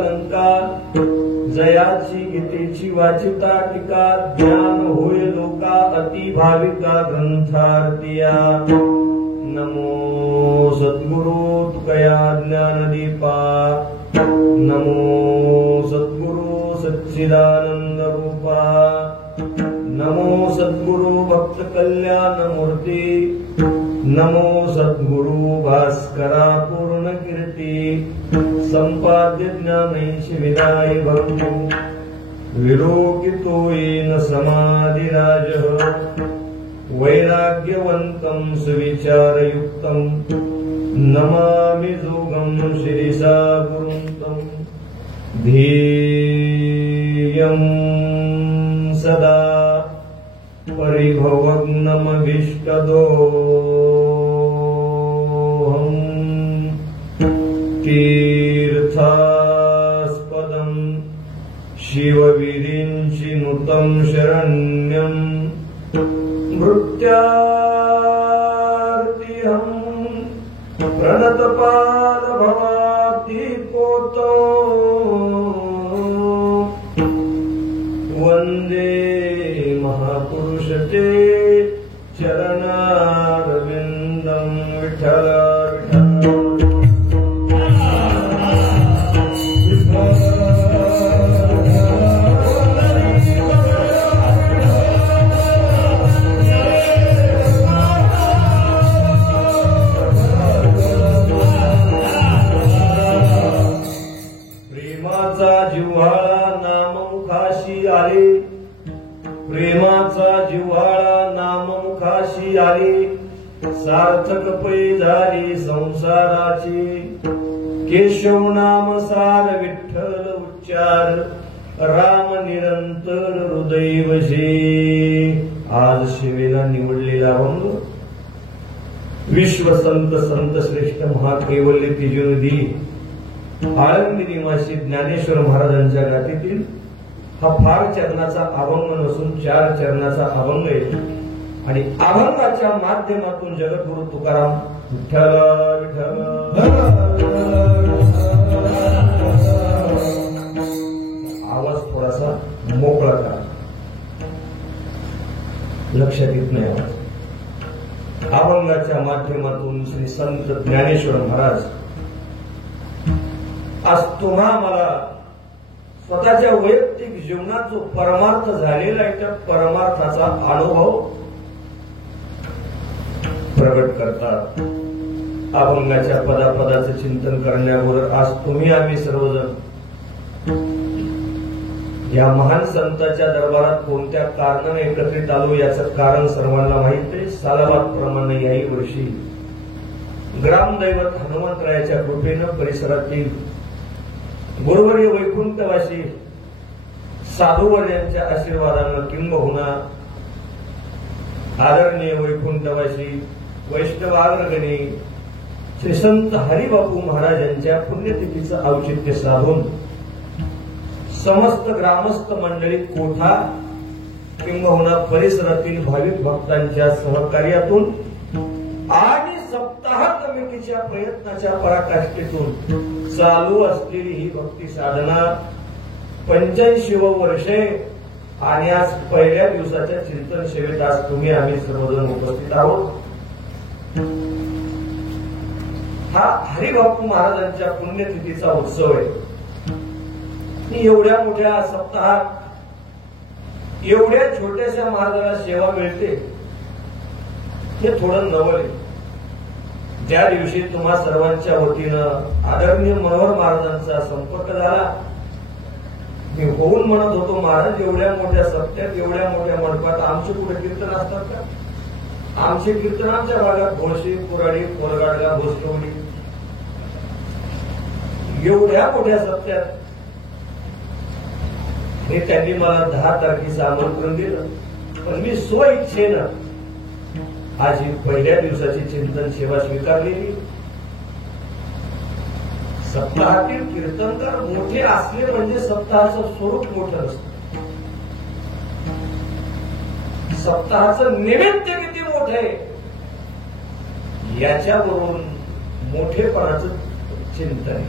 कलंका जयाची गीतेची वाचिता टीका ज्ञान होय लोका अति भाविका ग्रंथार्थिया नमो सद्गुरु तुकया ज्ञानदीपा नमो सद्गुरु सच्चिदानंद रूपा नमो सद्गुरु भक्त कल्याण मूर्ती नमो सद्गुरु भास्करा पूर्ण कीर्ती संपाद्य ज्ञानैश विदाय भक्तु विरोगितो येन समाधिराजः वैराग्यवन्तं सुविचारयुक्तं नमामि जोगं शिरिसा गुरुं ध्येयं सदा परिभवग्नमभीष्टदोहम् तीर्थास्पदं शिवविरिञ्चिनुतं शरण्यं मृत्यार्तिहं प्रणतपादभवाब्धिपोतो वन्दे महापुरुषते चरणारविन्दं विठ्ठल प्रेमाचा जिव्हाळा नाममुखाशी आली सार्थक पै झाली संसाराची केशव नाम सार विठ्ठल उच्चार राम निरंतर हृदय वशे आज शिवेला निवडलेला अभंग विश्वसंत संत श्रेष्ठ महाकैवल्य तेजोनिधी आळंदी निवासी ज्ञानेश्वर महाराजांच्या गाथेतील हा फार चरणाचा अभंग नसून 4 चरणाचा अभंग आहे आणि अभंगाच्या माध्यमातून जगद्गुरु तुकाराम विठ्ठल विठ्ठल आवाज थोडासा मोकळा करा लक्षात येत नाही आवाज अभंगाच्या माध्यमातून श्री संत ज्ञानेश्वर महाराज आज तुम्हा मला स्वतःच्या वैयक्तिक जीवनात जो परमार्थ झालेला आहे त्या परमार्थाचा अनुभव प्रगट करतात अभंगाच्या पदापदाचं चिंतन करण्याबरोबर आज तुम्ही आम्ही सर्वजण या महान संतांच्या दरबारात कोणत्या कारणाने एकत्रित आलो याचं कारण सर्वांना माहित आहे सालाबाद प्रमाणे याही वर्षी ग्रामदैवत हनुमंतरायाच्या कृपेनं परिसरातील गुरुवर्य वैकुंठवासी साधूवर्यांच्या आशीर्वादानं किंबहुना आदरणीय वैकुंठवासी वैष्णवाग्रगणी श्री संत हरिबापू महाराजांच्या पुण्यतिथीचं औचित्य साधून समस्त ग्रामस्थ मंडळी कोठा किंबहुना परिसरातील भाविक भक्तांच्या सहकार्यातून आणि सप्ताह कमिटीच्या प्रयत्नाच्या पराकाष्ठेतून चालू असलेली ही भक्ती साधना 85 वर्षे आणि आज पहिल्या दिवसाच्या चिंतन सेवेत आज तुम्ही आम्ही सर्वजण उपस्थित आहोत हा हरिबापू महाराजांच्या पुण्यतिथीचा उत्सव आहे एवढ्या मोठ्या सप्ताहात एवढ्या छोट्याशा महाराजाला सेवा मिळते हे थोडं नवल आहे ज्या दिवशी तुम्हा सर्वांच्या वतीनं आदरणीय मनोहर महाराजांचा संपर्क झाला मी होऊन म्हणत होतो महाराज एवढ्या मोठ्या सप्त्यात एवढ्या मोठ्या मंडपात आमचे कुठे कीर्तन असतात का आमचे कीर्तन आमच्या भागात घोळशी कुराडी कोरगाडगा भोसलोडी एवढ्या मोठ्या सप्त्यात हे त्यांनी मला 10 तारखेचं आमंत्रण दिलं पण मी स्वइच्छेनं आज ही पहिल्या दिवसाची चिंतन सेवा स्वीकारलेली सप्ताहातील कीर्तनकार मोठे असले म्हणजे सप्ताहाचं स्वरूप मोठं असतं सप्ताहाचं निमित्त किती मोठं आहे याच्यावरून मोठेपणाचं चिंतन आहे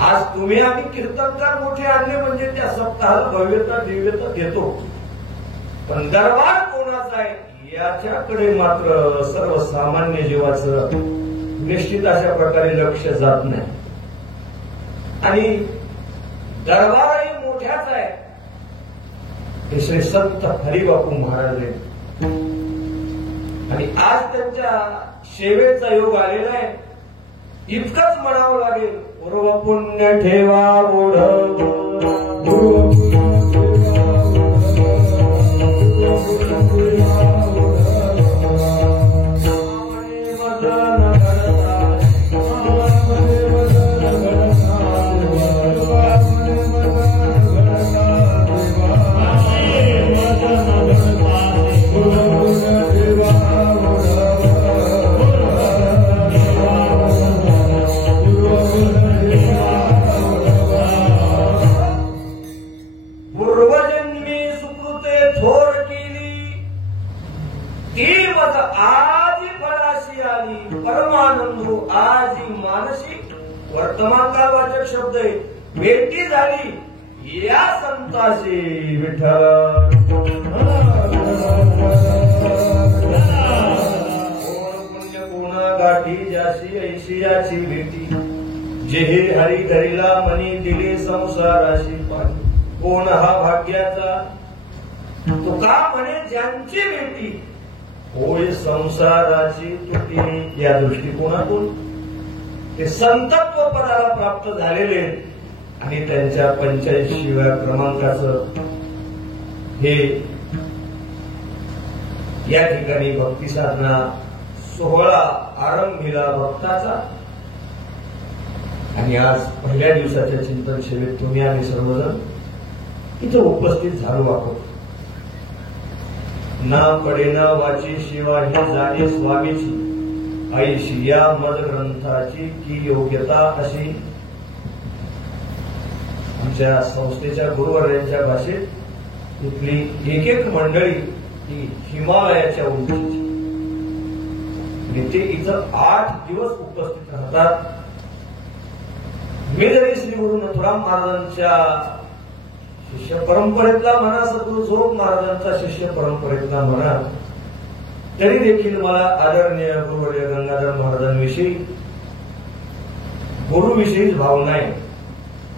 आज तुम्ही आम्ही कीर्तनकार मोठे आणले म्हणजे त्या सप्ताहाला भव्यता दिव्यता देतो, पण दरबार कोणाचा आहे याच्याकडे मात्र सर्वसामान्य जीवाचं निश्चित अशा प्रकारे लक्ष जात नाही. आणि दरबारही मोठ्याच आहे हे श्री संत हरिबापू महाराज आहेत. आणि आज त्यांच्या सेवेचा योग आलेला आहे. इतकंच म्हणावं लागेल, पूर्व पुण्य ठेवा वर्तमान कालवाचक शब्द आहे. भेटी झाली या संताशी विठ्ठल. पुण्य कोणा गाठी जाशी ऐशियाची भेटी, जे हरी धरीला मनी दिले संसाराशी पाणी. कोण हा भाग्याचा तो का म्हणे ज्यांची भेटी, होय संसाराची तुटी. या दृष्टिकोनातून ते संतत्व पदाला प्राप्त झालेले आणि त्यांच्या 85व्या क्रमांकाचं हे या ठिकाणी भक्ती साधना सोहळा आरंभीला भक्ताचा. आणि आज पहिल्या दिवसाच्या चिंतन सेवेत तुम्ही आम्ही सर्वजण इथं उपस्थित झालो आहोत. ना पडे ना वाची शिवा ही जाणे स्वामीची, ऐशी या मद ग्रंथाची की योग्यता अशी. आमच्या संस्थेच्या गुरुवर्यांच्या भाषेत इथली एक एक मंडळी ही हिमालयाच्या उंचीची, ते इथं 8 दिवस उपस्थित राहतात. मी जरी श्री गुरु नथुराम महाराजांच्या शिष्य परंपरेतला म्हणा, सद्गुरु झोप महाराजांचा शिष्य परंपरेतला म्हणा, तरी देखील मला आदरणीय गुरुवर्य गंगाधर महाराजांविषयी गुरुविषयीच भावना आहे.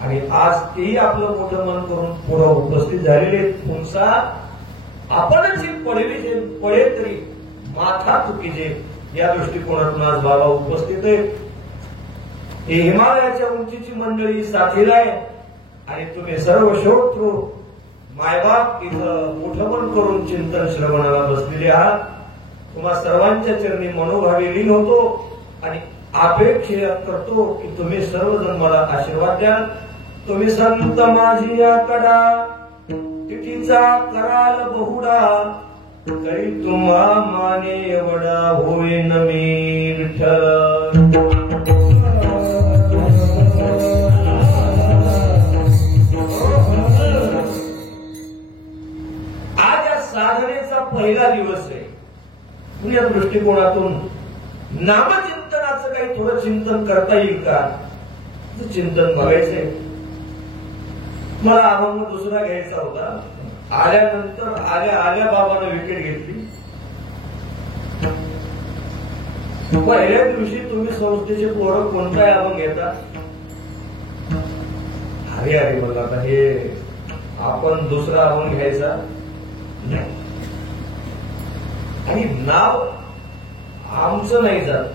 आणि आज तेही आपलं मोठं मन करून पुढे उपस्थित झालेले. तुमचा आपणच पडवी पडे तरी माथा चुकीचे या दृष्टिकोनातून आज बाबा उपस्थित आहेत. हे हिमालयाच्या उंचीची मंडळी साथीला आहे. आणि तुम्ही सर्व श्रोतृ मायबाप इथं मोठं मन करून चिंतन श्रवणाला बसलेले आहात. तुम्हा सर्वांच्या चरणी मनोभावे लीन होतो आणि अपेक्षा करतो की तुम्ही सर्वजण मला आशीर्वाद द्याल. तुम्ही संत माझी या कडा तिथीचा कराल बहुडा, तरी तुम्हा माने एवढा होईन मी विठ्ठल. आज या साधनेचा पहिला दिवस आहे. या दृष्टिकोनातून नामचिंतनाचं काही थोडं चिंतन करता येईल का, चिंतन बघायचंय. मला अभंग दुसरा घ्यायचा होता. आल्यानंतर आल्या बाबानं विकेट घेतली. पहिल्या दिवशी तुम्ही संस्थेचे पोरं कोणताही अभंग घेता. अरे बोलला आता हे आपण दुसरा अभंग घ्यायचा नाही. आणि नाव आमचं नाही जात,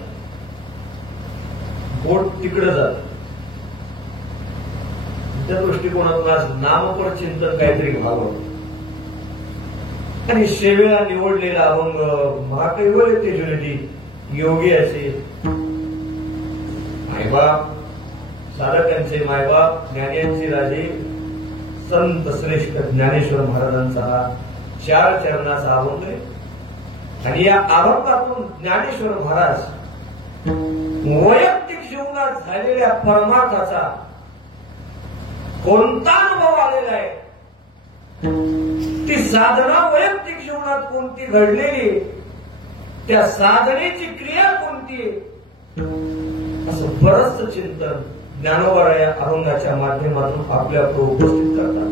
बोट तिकडे जात. त्या दृष्टिकोनातून आज नामपर चिंतन काहीतरी व्हावं. आणि सेवेला निवडलेला अभंग महाकैवल्य तेजोनिधी योगी असे मायबाप, साधकांचे मायबाप, ज्ञान्यांचे राजे संत श्रेष्ठ ज्ञानेश्वर महाराजांचा हा 4 चरणाचा अभंग आहे. आणि या अभंगातून ज्ञानेश्वर महाराज वैयक्तिक जीवनात झालेल्या परमार्थाचा कोणता अनुभव आलेला आहे, ती साधना वैयक्तिक जीवनात कोणती घडलेली, त्या साधनेची क्रिया कोणती, असं बरंच चिंतन ज्ञानोबा या अभंगाच्या माध्यमातून आपल्यापुढे उपस्थित करतात.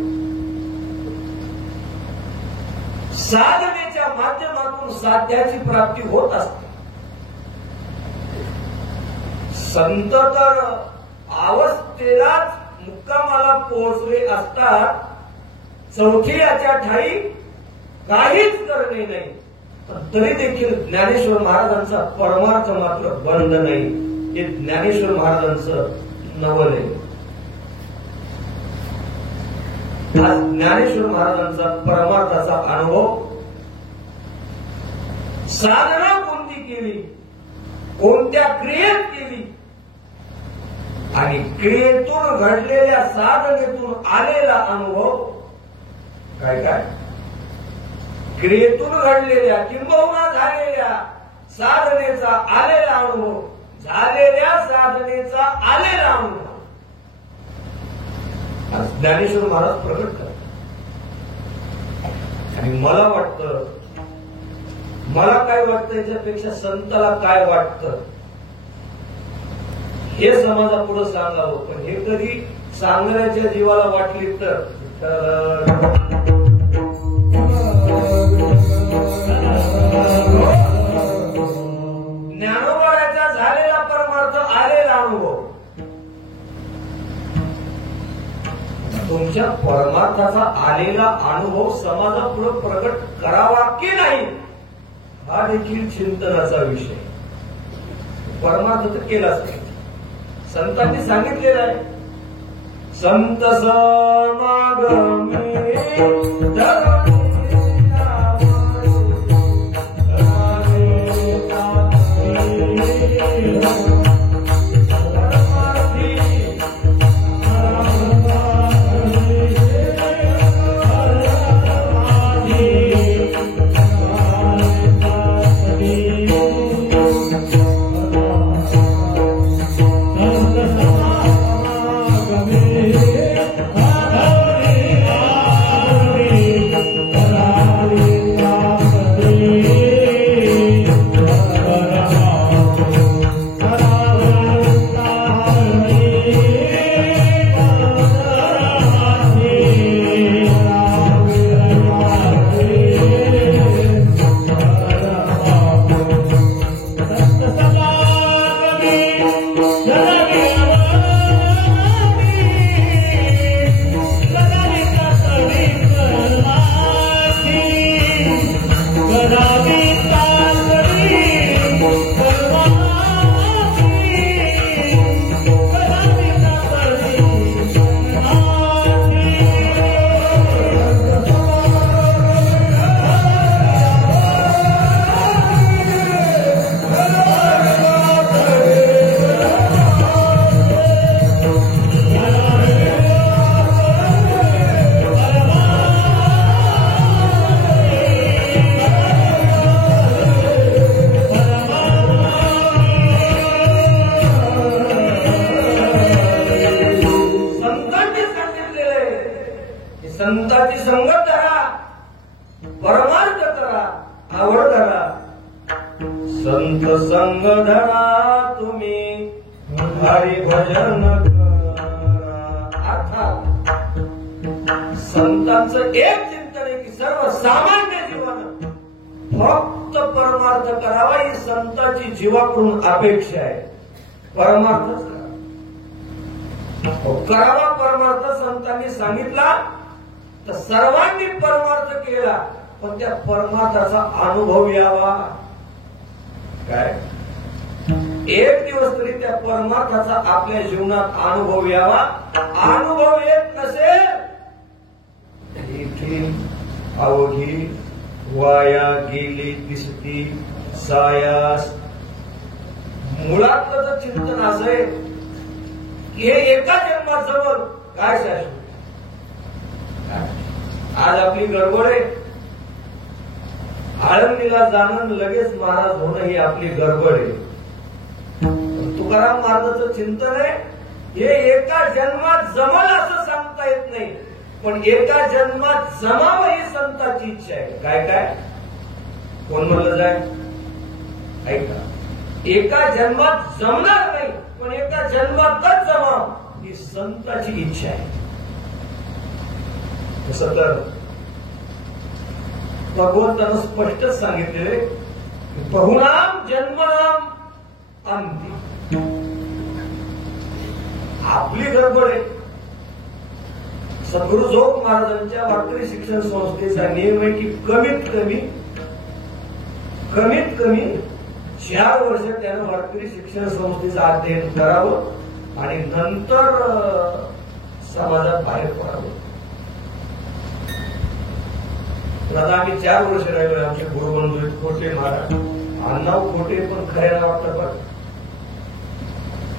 साधनेच्या माध्यमातून साध्याची प्राप्ती होत असते. संत तर अवस्थेलाच मुक्कामाला पोहोचले असतात. चौथीच्या ठाई काहीच करणे नाही, पण तरी देखील ज्ञानेश्वर महाराजांचा परमार्थ मात्र बंद नाही. हे ज्ञानेश्वर महाराजांचं नवल आहे. आज ज्ञानेश्वर महाराजांचा परमार्थाचा अनुभव, साधना कोणती केली, कोणत्या क्रियेत केली आणि क्रियेतून घडलेल्या साधनेतून आलेला अनुभव काय काय, क्रियेतून घडलेल्या किंबहुना झालेल्या साधनेचा आलेला अनुभव, झालेल्या साधनेचा आलेला अनुभव ज्ञानेश्वर महाराज प्रकट करतात. आणि मला वाटतं, मला काय वाटतं याच्यापेक्षा संताला काय वाटतं हे समाजापुढे सांगावं. पण हे कधी सांगण्याच्या जीवाला वाटली तर ज्ञानोबाचा झालेला परमार्थ आलेला अनुभव, तुमच्या परमार्थाचा आलेला अनुभव समाजापुढे प्रकट करावा की नाही हा देखील चिंतनाचा विषय. परमार्थ तर केलाच नाही. संतांनी सांगितलेलं आहे, संत समागमे संतांची संगत धरा, परमार्थ करा, आवड धरा. संत संग धरा तुम्ही, हरी भजन करा. अर्थात संतांचं एक चिंतन आहे की सर्वसामान्य जीवन फक्त परमार्थ करावा ही संतांची जीवाकडून अपेक्षा आहे. परमार्थच करावा. परमार्थ संतांनी सांगितला तर सर्वांनी परमार्थ केला, पण त्या परमार्थाचा अनुभव यावा. काय एक दिवस तरी त्या परमार्थाचा आपल्या जीवनात अनुभव यावा. अनुभव येत नसेल इथे अवघी वाया गेली दिसती सायास. मुळातलं तर चिंतन असं आहे की हे एका जन्मात जवळ काय शाश्वत. आज आपली गडबड आहे. आळंदीला जाणं लगेच महाराज होणं ही आपली गडबड आहे. तुकाराम महाराजांचं चिंतन आहे हे एका जन्मात जमल असं सांगता येत नाही, पण एका जन्मात जमावं ही संतांची इच्छा आहे. काय काय कोण म्हणलं जाय ऐका, एका जन्मात जमणार नाही पण एका जन्मातच जमावं ही संताची इच्छा आहे. तसं तर भगवंतानं स्पष्टच सांगितलेले बहुनाम जन्मनाम अंती. आपली गडबड आहे. सद्गुरु जोग महाराजांच्या वारकरी शिक्षण संस्थेचा नियम आहे की कमीत कमी 4 वर्ष त्यानं वारकरी शिक्षण संस्थेचं अध्ययन करावं आणि नंतर समाजात बाहेर पडावं. आता आम्ही 4 वर्ष राहिलो. आमचे गुरुबंधू आहेत खोटे महाराज, आडनाव खोटे पण खऱ्या नावात पण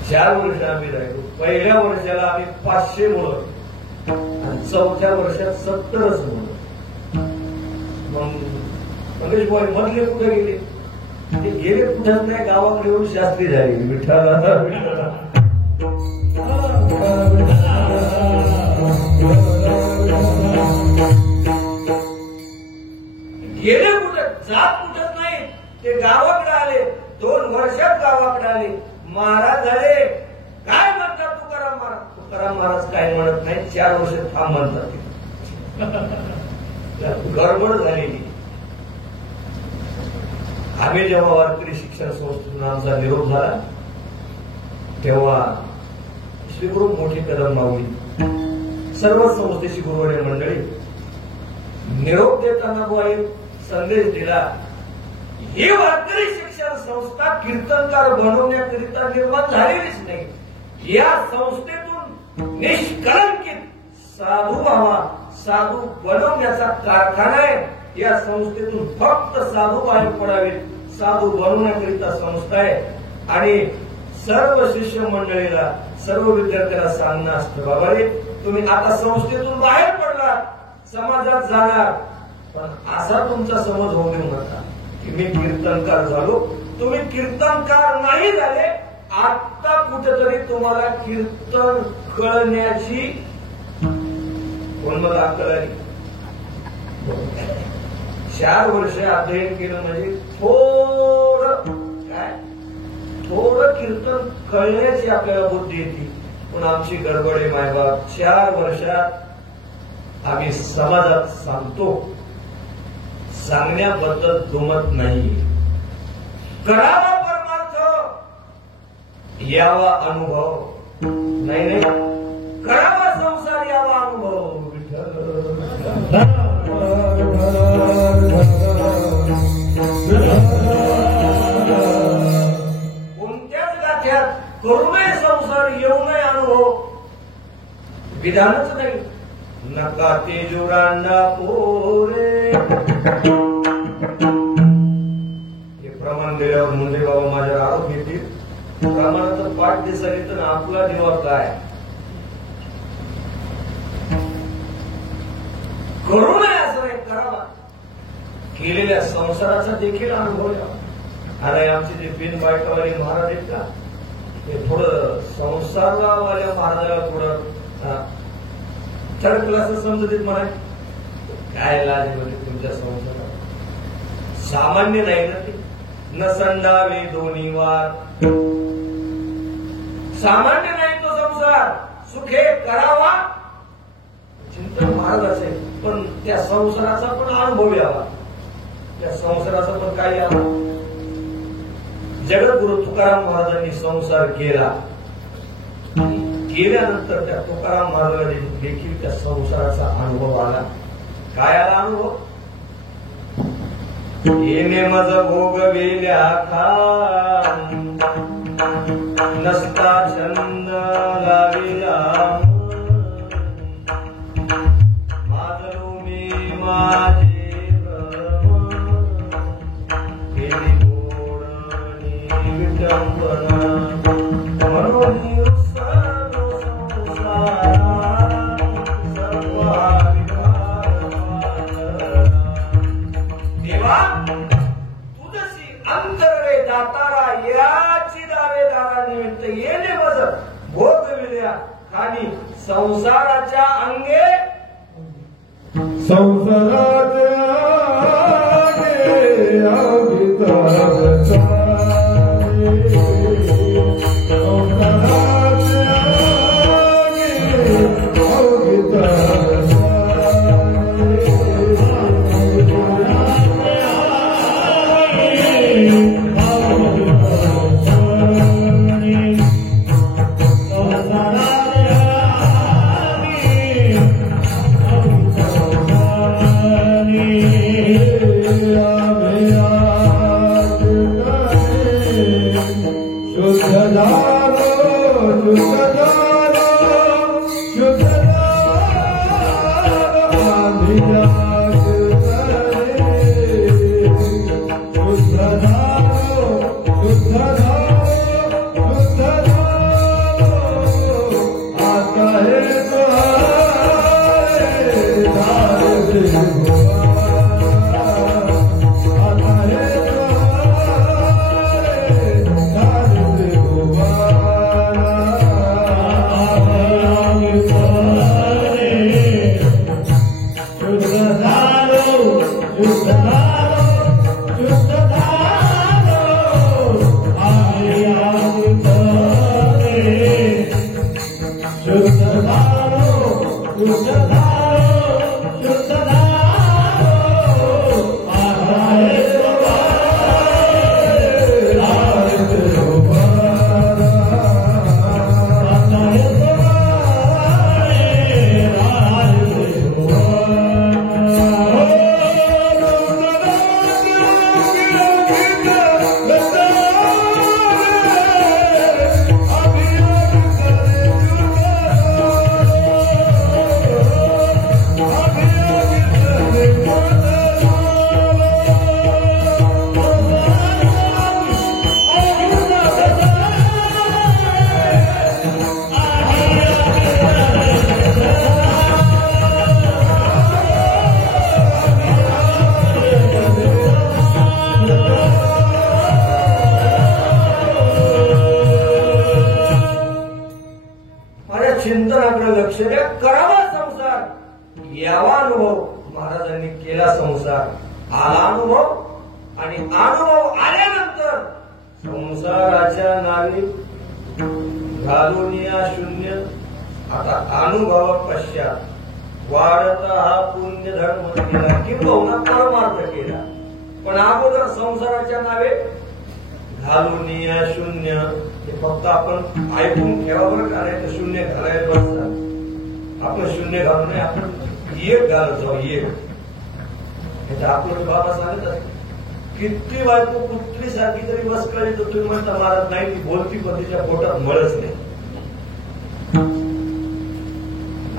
4 वर्ष आम्ही राहिलो. पहिल्या वर्षाला आम्ही 500 मुलं आणि 4थ्या वर्षात 70च मुलं. मग मंगेश भाई मधले कुठे गेले? ते गेले कुठेच नाही, गावाकडे येऊन शास्त्री झाली. विठ्ठला गेले कुठे, जात कुठच नाही. ते गावाकडे आले, 2 वर्षात गावाकडे आले. महाराज झाले. काय म्हणतात तुकाराम महाराज? तुकाराम महाराज काय म्हणत नाही, 4 वर्ष थांब म्हणतात. गडबड झालेली. आम्ही जेव्हा वारकरी शिक्षण संस्थेतून आमचा निरोप झाला तेव्हा श्रीगुरु मोठी कदम माऊली, सर्व संस्थेची गुरुवर्य मंडळी निरोप देताना बुवा एक संदेश दिला. ही वारकरी शिक्षण संस्था कीर्तनकार बनवण्याकरिता निर्माण झालेलीच नाही. या संस्थेतून निष्कलंकित साधू व्हावा, साधू बनवण्याचा कारखाना आहे. या संस्थेतून फक्त साधू बाहेर पडावेत, साधू बनवण्याकरिता संस्था आहे. आणि सर्व शिष्य मंडळीला, सर्व विद्यार्थ्यांना सांगणं असतं, बाबा रे तुम्ही आता संस्थेतून बाहेर पडलात, समाजात जाणार, पण असा तुमचा समज होऊ देऊ नका की मी कीर्तनकार झालो. तुम्ही कीर्तनकार नाही झाले. आता कुठेतरी तुम्हाला कीर्तन कळण्याची मला अक्कल आली. 4 वर्ष अध्ययन केलं म्हणजे थोडं कीर्तन कळण्याची आपल्याला बुद्धी येते. पण आमची गडबड आहे मायबाप. 4 वर्षात आम्ही समाजात सांगतो, सांगण्याबद्दल दुमत नाही. करावा परमार्थ, यावा अनुभव. नाही करावा संसार, यावा अनुभव. कोणत्याच गाठ्यात करू नये संसार, येऊ नये अनुभव. विधानच नाही. नका तेजुरांना पोरे. हे प्रमाण दिल्यावर मुंडे बाबा माझ्यावर आरोप घेतील. प्रमाणाचं पाठ दिसायला तर आपला जीवा काय? करू नये असं नाही, करावा. केलेल्या संसाराचा देखील अनुभव घ्यावा. आणि आमचे जे बिन बायकावाले महाराज आहेत का, ते थोडं संसारवाल्या महाराजाला थोडं 3rd क्लास समजत म्हणा. काय लाज म्हणजे तुमच्या संसारात? सामान्य नाही ना ते. न संडावे दोन्ही वार. सामान्य नाही तो संसार. सुखे करावा चिंतन महाराजाचे, पण त्या संसाराचा पण अनुभव यावा. त्या संसाराचा पण काय यावा? जगद्गुरु तुकाराम महाराजांनी संसार केला. केल्यानंतर त्या तुकाराम महाराजांनी देखील त्या संसाराचा अनुभव आला. काय आला अनुभव? येणे मज भोगविल्या खान, नसता छंद लाविला माझलो मी माझे भ्रम, केली गोडणी विडंबना, म्हणून सर्व संसारा सर्व देवा तुझशी अंतरे दातारा याची दावेदारा निमित्त येणे मज भोगविल्या खानी संसाराच्या अंगे चिंतनाकडे लक्ष द्या, करावा संसार, यावा अनुभव. महाराजांनी केला संसार, आला अनुभव आणि अनुभव आल्यानंतर संसाराच्या नावे घालून या शून्य. आता अनुभव पश्चात वाढता हा पुण्य धर्म केला किंवा परमार्थ केला, पण अगोदर संसाराच्या नावे घालून या शून्य. हे फक्त आपण ऐकून ठेवा बरं का, नाही तर शून्य घालायला बसतात. आपण शून्य घालू नये, आपण एक घालत जाऊ. एक आपलं बाबा सांगत किती बायको कुत्री सारखी तरी बस कळली तर तुम्ही म्हणता महाराज नाही, ती बोलती पण तिच्या पोटात मळच नाही.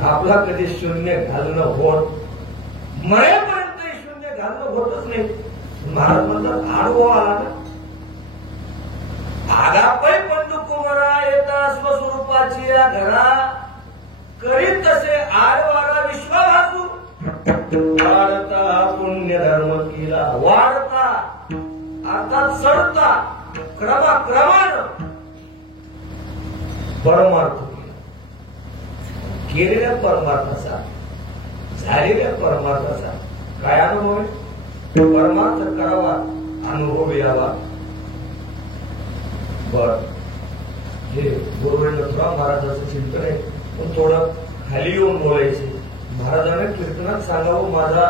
आपला कधी शून्य घालणं होत, मरेपर्यंत शून्य घालणं होतच नाही. महाराज म्हणतात अनुभव आला ना, आगापै पंडू कुमारा येता स्वस्वरूपाची या घरा, करीत तसे आरवारा विश्वाभासू. वाढता पुण्य धर्म केला, वाढता अर्थात चढता क्रमाक्रमानं परमार्थ केलेल्या परमार्थाचा, झालेल्या परमार्थाचा काय अनुभव आहे? परमार्थ करावा, अनुभव यावा. बर, हे गुरुवेंद्रराव महाराजांचं चिंतन आहे, पण थोडं खाली येऊन बोलायचे. महाराजांनी कीर्तनात सांगावं, माझा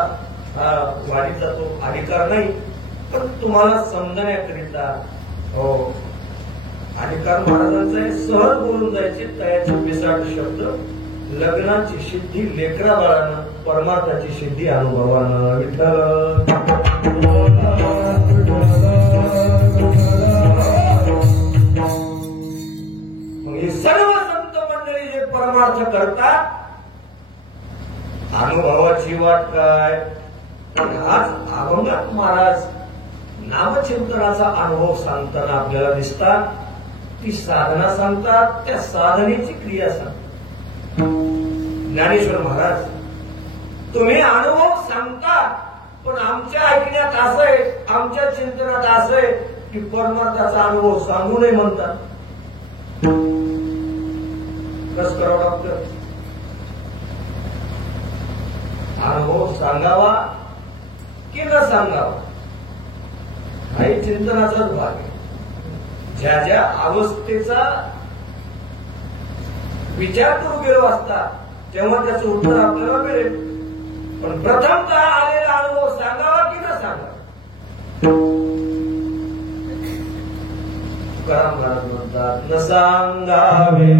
वाणीचा तो अधिकार नाही, पण तुम्हाला समजण्याकरिता हो अधिकार महाराजांचा आहे. सहज बोलून जायचे, तयाचे पिसाट शब्द. लग्नाची सिद्धी लेकरा बाळानं, परमार्थाची सिद्धी अनुभवानं. विठ्ठल हे सर्व संत मंडळी जे परमार्थ करतात, अनुभवाची वाट काय? आज अभंगात महाराज नामचिंतनाचा अनुभव सांगताना आपल्याला दिसतात. ती साधना सांगतात, त्या साधनेची क्रिया सांगतात. ज्ञानेश्वर महाराज, तुम्ही अनुभव सांगता, पण आमच्या ऐकण्यात असं आहे, आमच्या चिंतनात असं आहे की परमार्थाचा अनुभव सांगू नये म्हणतात. कसं करावं डॉक्टर? अनुभव सांगावा की न सांगावा काही चिंतनाचाच भाग आहे. ज्या ज्या अवस्थेचा विचार करू गेलो असता तेव्हा त्याचं उत्तर आपल्याला मिळेल. पण प्रथमतः आलेला अनुभव सांगावा की न सांगावा? तुकाराम महाराज म्हणतात, न सांगावे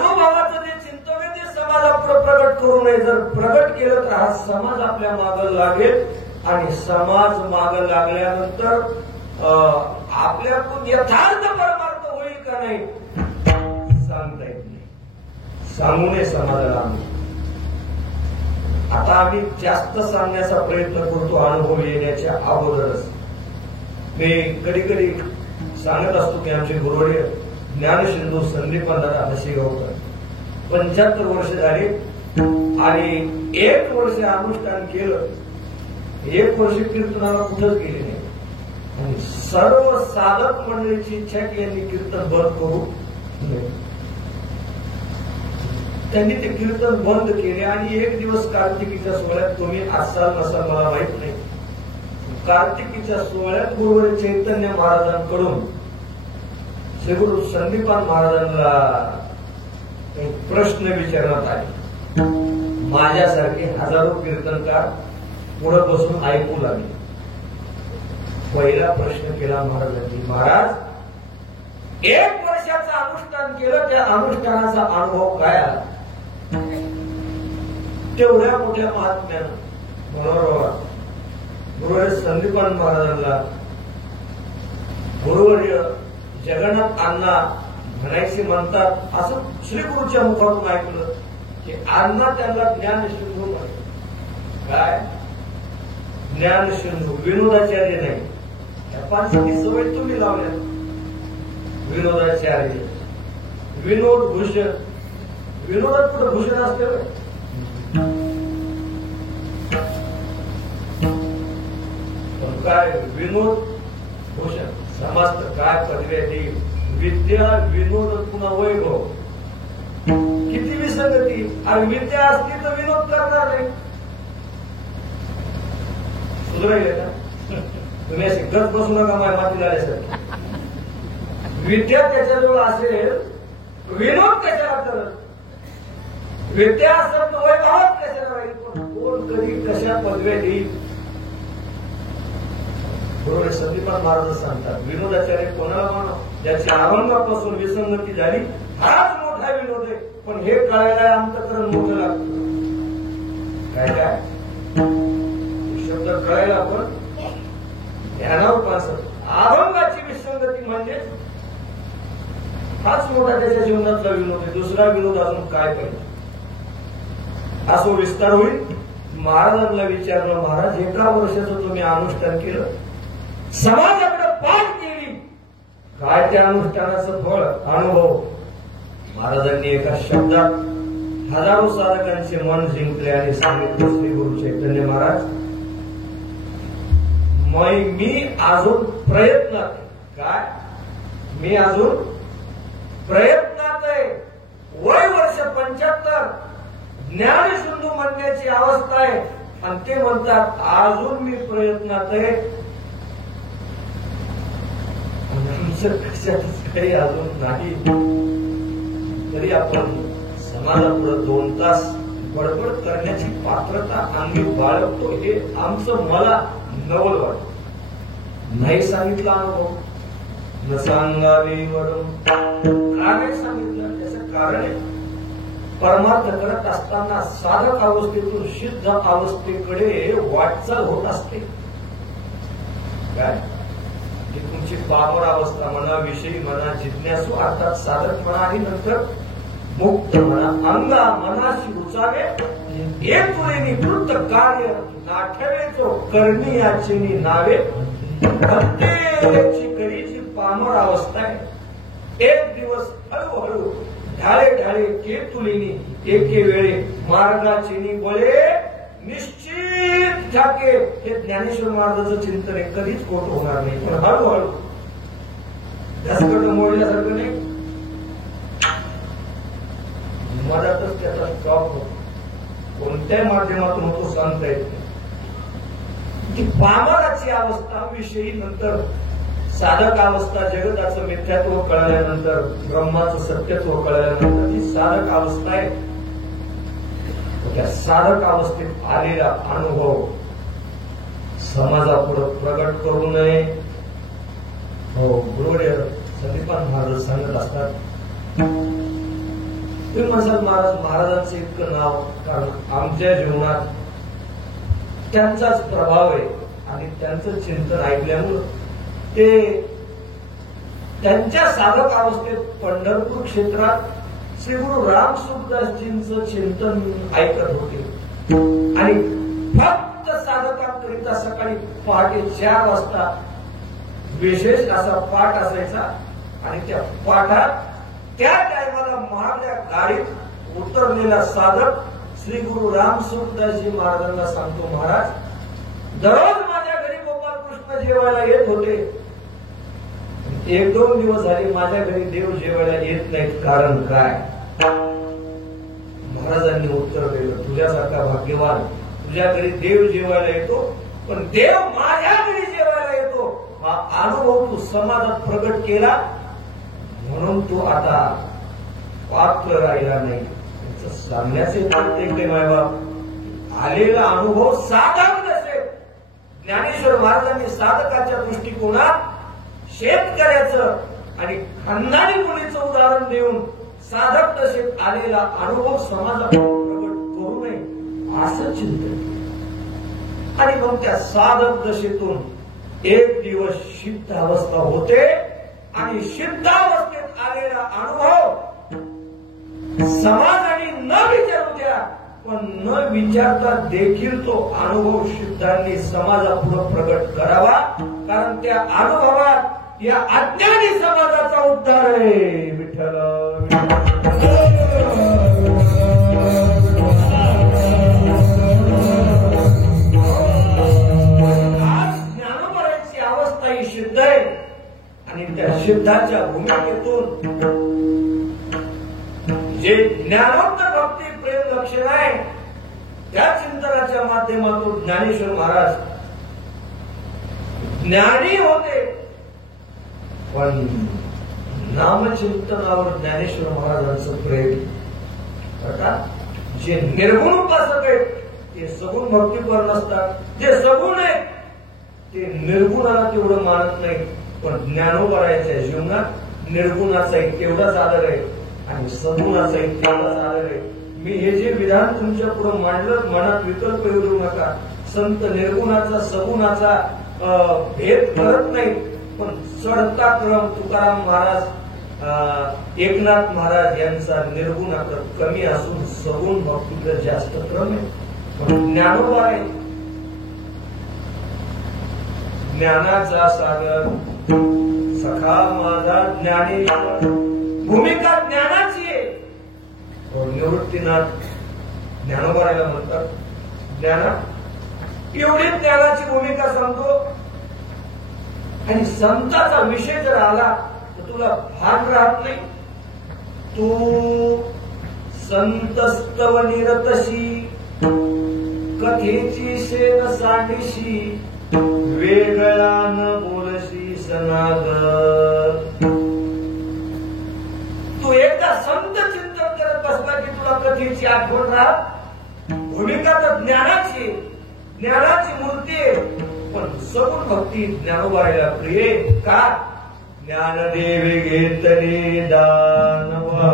अनुभवाचं जे चिंतन आहे ते समाजापुढे प्रगट करू नये. जर प्रगट केलं तर हा समाज आपल्या मागं लागेल आणि समाज मागं लागल्यानंतर आपल्याकडून यथार्थ परमार्थ होईल का नाही सांगता येत नाही. सांगू नये समाजाला. आता आम्ही जास्त सांगण्याचा प्रयत्न करतो अनुभव येण्याच्या अगोदरच. मी कधी कधी सांगत असतो की आमचे गुरुवर्य ज्ञानसिंधू संदीपानदादा हसेगावकर 75 वर्ष झाली आणि 1 वर्ष अनुष्ठान केलं, 1 वर्ष कीर्तनाला कुठंच गेले नाही. आणि सर्व साधक मंडळीची इच्छा की यांनी कीर्तन बंद करू नये. त्यांनी ते कीर्तन बंद केले आणि 1 दिवस कार्तिकीच्या सोहळ्यात, तुम्ही असाल नसाल मला माहित नाही, कार्तिकीच्या सोहळ्यात गुरुवर्य चैतन्य महाराजांकडून श्री गुरु संदीपान महाराजांना एक प्रश्न विचारण्यात आले. माझ्यासारखे हजारो कीर्तनकार पुढे बसून ऐकू लागले. पहिला प्रश्न केला महाराजांनी, महाराज 1 वर्षाचं अनुष्ठान केलं, त्या अनुष्ठानाचा अनुभव काय आला? तेवढ्या मोठ्या महात्म्यानं मनोहर गुरुवर्य संदीपान महाराजांना गुरुवर्य जगन्नाथ अण्णा म्हणायचे म्हणतात, असं श्री गुरुच्या मुखातून ऐकलं की अण्णा त्यांना ज्ञानसिंधू म्हणे. काय ज्ञानसिंधू? विनोदाचार्य नाही. या 5 सवय तुम्ही लावल्या. विनोदाचार्य, विनोद भूषण. विनोदात कुठं भूषण असते? पण काय विनोद भूषण समस्त काय पदव्या देईल. विद्या विनोद पुन्हा वैभव. किती विसंगती. आणि विद्या असती तर विनोद करणार नाही. सुधारायला का तुम्ही असे गत बसू नका माझ्या माती झाल्यासारखी. विद्या त्याच्याजवळ असेल, विनोद कशाला करत? विद्या असेल तर वैभवात कशाला राहील? पण कोण कधी कशा पदव्या देईल? गुरुवर्य संदीपान महाराज सांगतात, विनोदाचार्य कोणाला मानव? ज्याची अभंगापासून विसंगती झाली हाच मोठा विनोद आहे. पण हे कळायला अंतःकरण मोठं लागतं. काय काय शब्द कळायला आपण ध्यानावर पासत. अभंगाची विसंगती म्हणजे हाच मोठा त्याच्या जीवनातला विनोद आहे. दुसरा विनोद अजून काय पाहिजे? असं विस्तार होईल. महाराजांना विचारलं, महाराज 1 वर्षाचं तुम्ही अनुष्ठान केलं, समाजाकडे पाठ केली, काय त्या अनुष्ठानाचं फळ अनुभव? महाराजांनी एका शब्दात हजारो साधकांचे मन जिंकले आणि सांगितलं, श्री गुरु चैतन्य महाराज, मी अजून प्रयत्नात. काय? मी अजून प्रयत्नात आहे. वय वर्ष 75, ज्ञानसिंधू म्हणण्याची अवस्था आहे आणि ते म्हणतात अजून मी प्रयत्नात आहे. कशातच काही अजून नाही तरी आपण समाजापुढे 2 तास बडबड करण्याची पात्रता आम्ही बाळगतो. हे आमचं मला नवल वाटत. नाही सांगितलं अनुभव न सांगावे वरून. का नाही सांगितलं? त्याचं कारण आहे, परमार्थ करत असताना साधक अवस्थेतून सिद्ध अवस्थेकडे वाटचाल होत असते. काय की तुमची पामर अवस्था म्हणा, विषयी म्हणा, जिज्ञासू अर्थात साधक म्हणा आणि नंतर मुक्त म्हणा, अंगा मनाशी उचावे हे तुले निवृत्त कार्य नाठवे जो करणी याची नावे भक्तेची करीची पामर अवस्था आहे. एक दिवस हळूहळू ढाळे ढाळे केतुलिनी एके वेळे मार्गाची बळे निश्चित ठाके. हे ज्ञानेश्वर महाराजांचं चिंतन आहे. कधीच खोट होणार नाही. पण हळूहळू दसकट मोडल्यासारखं नाही. मधातच त्याचा स्टॉप होतो. कोणत्या माध्यमातून होतो सांगता येत नाही. ती पामराची अवस्था विषयी नंतर साधक अवस्था, जगताचं मिथ्यात्व कळल्यानंतर, ब्रह्माचं सत्यत्व कळल्यानंतर ती साधक अवस्था आहे. त्या साधक अवस्थेत आलेला अनुभव समाजापुढे प्रगट करू नये. हो, गुरुवर्य संदीपान महाराज सांगत असतात, तुम्ही म्हणसाल महाराज महाराजांचं इतकं नाव, कारण आमच्या जीवनात त्यांचाच प्रभाव आहे आणि त्यांचं चिंतन ऐकल्यामुळं ते त्यांच्या साधक अवस्थेत पंढरपूर क्षेत्रात श्री गुरु राम सुखदासजींचं चिंतन ऐकत होते आणि फक्त साधकांकरिता सकाळी पहाटे 4 वाजता विशेष असा पाठ असायचा आणि त्या पाठात त्या टायमाला महागड्या गाडीत उतरलेला साधक श्री गुरु राम सुखदासजी महाराजांना सांगतो, महाराज दररोज माझ्या घरी गोपालकृष्ण जेवायला येत होते, 1-2 दिवस झाले माझ्या घरी देव जेवायला येत नाहीत, कारण काय? महाराजांनी उत्तर दिलं, तुझ्यासारखा भाग्यवान तुझ्या घरी देव जेवायला येतो, पण देव माझ्या घरी जेवायला येतो हा अनुभव तू समाजात प्रगट केला म्हणून तू आता पात्र राहिला नाही. सांगण्याचे प्रत्येक मायबाप आलेला अनुभव साधक नसेल. ज्ञानेश्वर महाराजांनी साधकाच्या दृष्टिकोनात शेतकऱ्याचं आणि खानदानी मुलीचं उदाहरण देऊन साधक दशेत आलेला अनुभव समाजात प्रगट करू नये असं चिंतन. आणि मग त्या साधक दशेतून एक दिवस सिद्ध अवस्था होते आणि सिद्धावस्थेत आलेला अनुभव समाजाने न विचारू द्या, पण न विचारता देखील तो अनुभव सिद्धांनी समाजापुढे प्रगट करावा, कारण त्या अनुभवात या अज्ञानी समाजाचा उद्धार आहे. विठ्ठल आज ज्ञानोबराची अवस्था ही सिद्ध आहे आणि त्या सिद्धाच्या भूमिकेतून जे ज्ञानोत्तर भक्ती प्रेम लक्षण आहे त्या चिंतनाच्या माध्यमातून ज्ञानेश्वर महाराज ज्ञानी होते, पण नामचिंतनावर ज्ञानेश्वर महाराजांचं प्रेम अर्थात जे निर्गुण उपासक आहेत ते सगुण भक्तीपर नसतात, जे सगुण आहेत ते निर्गुणाला तेवढं मानत नाही, पण ज्ञानोबराच्या जीवनात निर्गुणाचा तेवढाच आदर आहे आणि सगुणाचा तेवढाच आदर आहे. मी हे जे विधान तुमच्या पुढे मांडलं मनात विकल्प येऊ नका. संत निर्गुणाचा सगुणाचा भेद करत नाही, पण चढता क्रम तुकाराम महाराज एकनाथ महाराज यांचा निर्गुणाकडे कमी असून सगुण भक्तीकडे जास्त क्रम आहे. पण ज्ञानोबा आहे ज्ञानाचा सागर सखा माझा ज्ञानेश्वर. भूमिका ज्ञानाची आहे. निवृत्तीनाथ ज्ञानोबारायला म्हणतात ज्ञाना एवढी ज्ञानाची भूमिका सांगतो. आणि संताचा विषय जर आला तर तुला भान राहत नाही. तू संतस्तव निरतशी कथेची शेण सांडीशी वेगळा न बोलशी सनागर. तू एकदा संत चिंतन करत बसला की तुला कथेची आठवण राहत. भूमिका तर ज्ञानाची ज्ञानाची मूर्ती आहे, पण सगुण भक्ती ज्ञानोबारायला प्रिय का? ज्ञानदेवे घेतले दानवा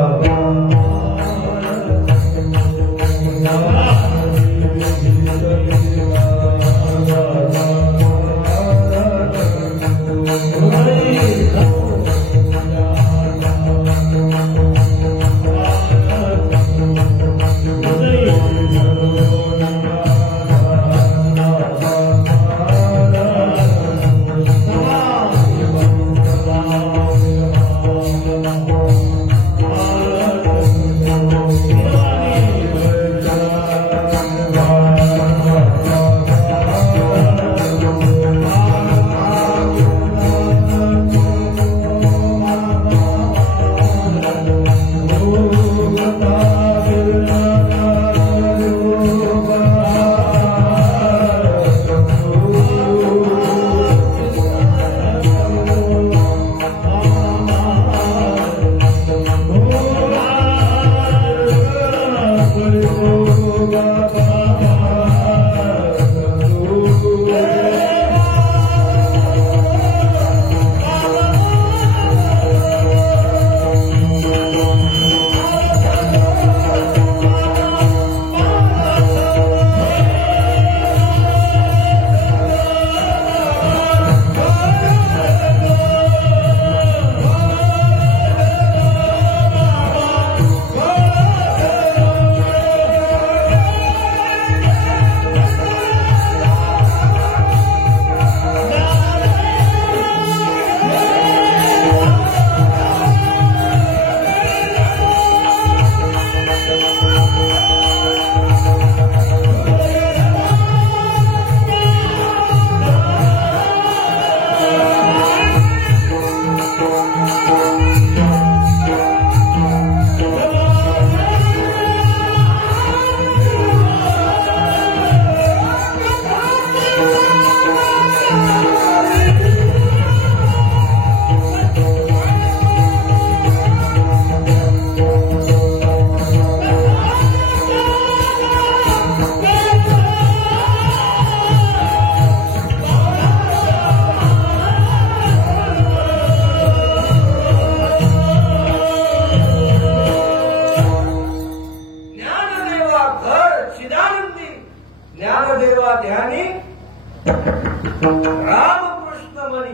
रामकृष्ण म्हणी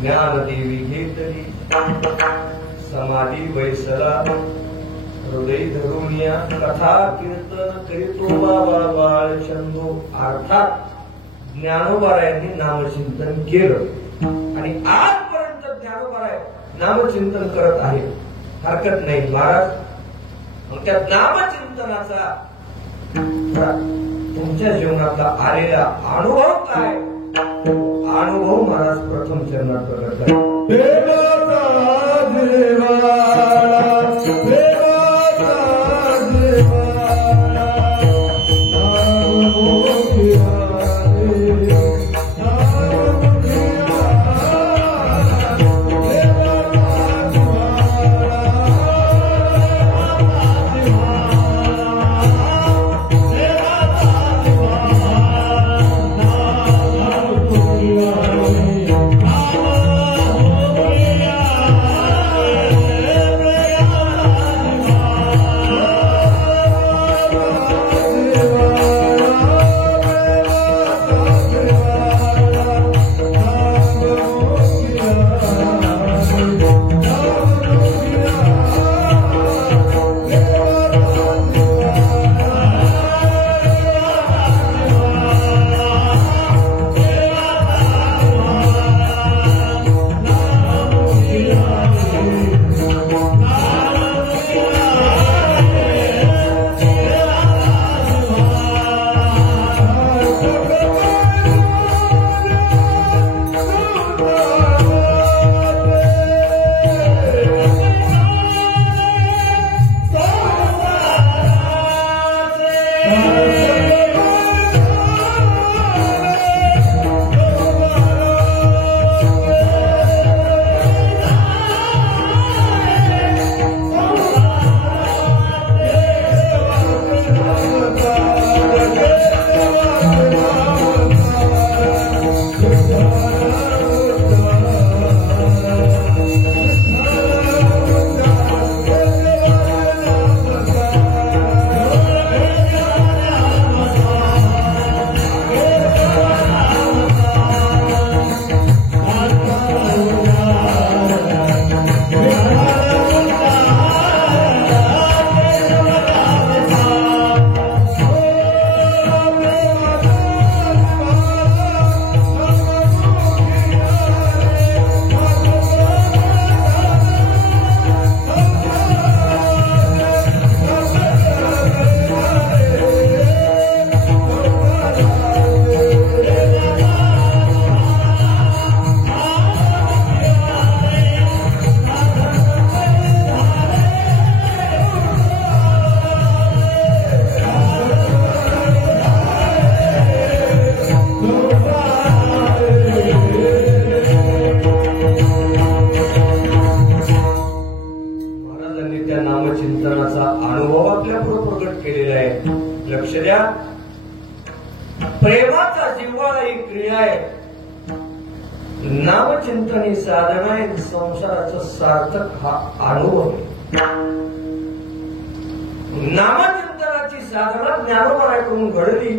ज्ञानदेवी घेतली समाधी बैसला हृदय धरुनिया कथा कीर्तन करीतो बाबा बाळ चंदू. अर्थात ज्ञानोबारायांनी नामचिंतन केलं आणि आजपर्यंत ज्ञानोबाराय नामचिंतन करत आहे. हरकत नाही महाराज. मग त्या नामचिंतनाचा तुमच्या जीवनातला आलेला अनुभव काय? अनुभव महाराज प्रथम चरणात प्रकट करा. प्रेमाचा जिव्हाळा ही क्रिया आहे. नामचिंतन ही साधना आहे. संसाराचा सार्थक हा अनुभव आहे. नामचिंतनाची साधना ज्ञानोबारायांकडून घडली.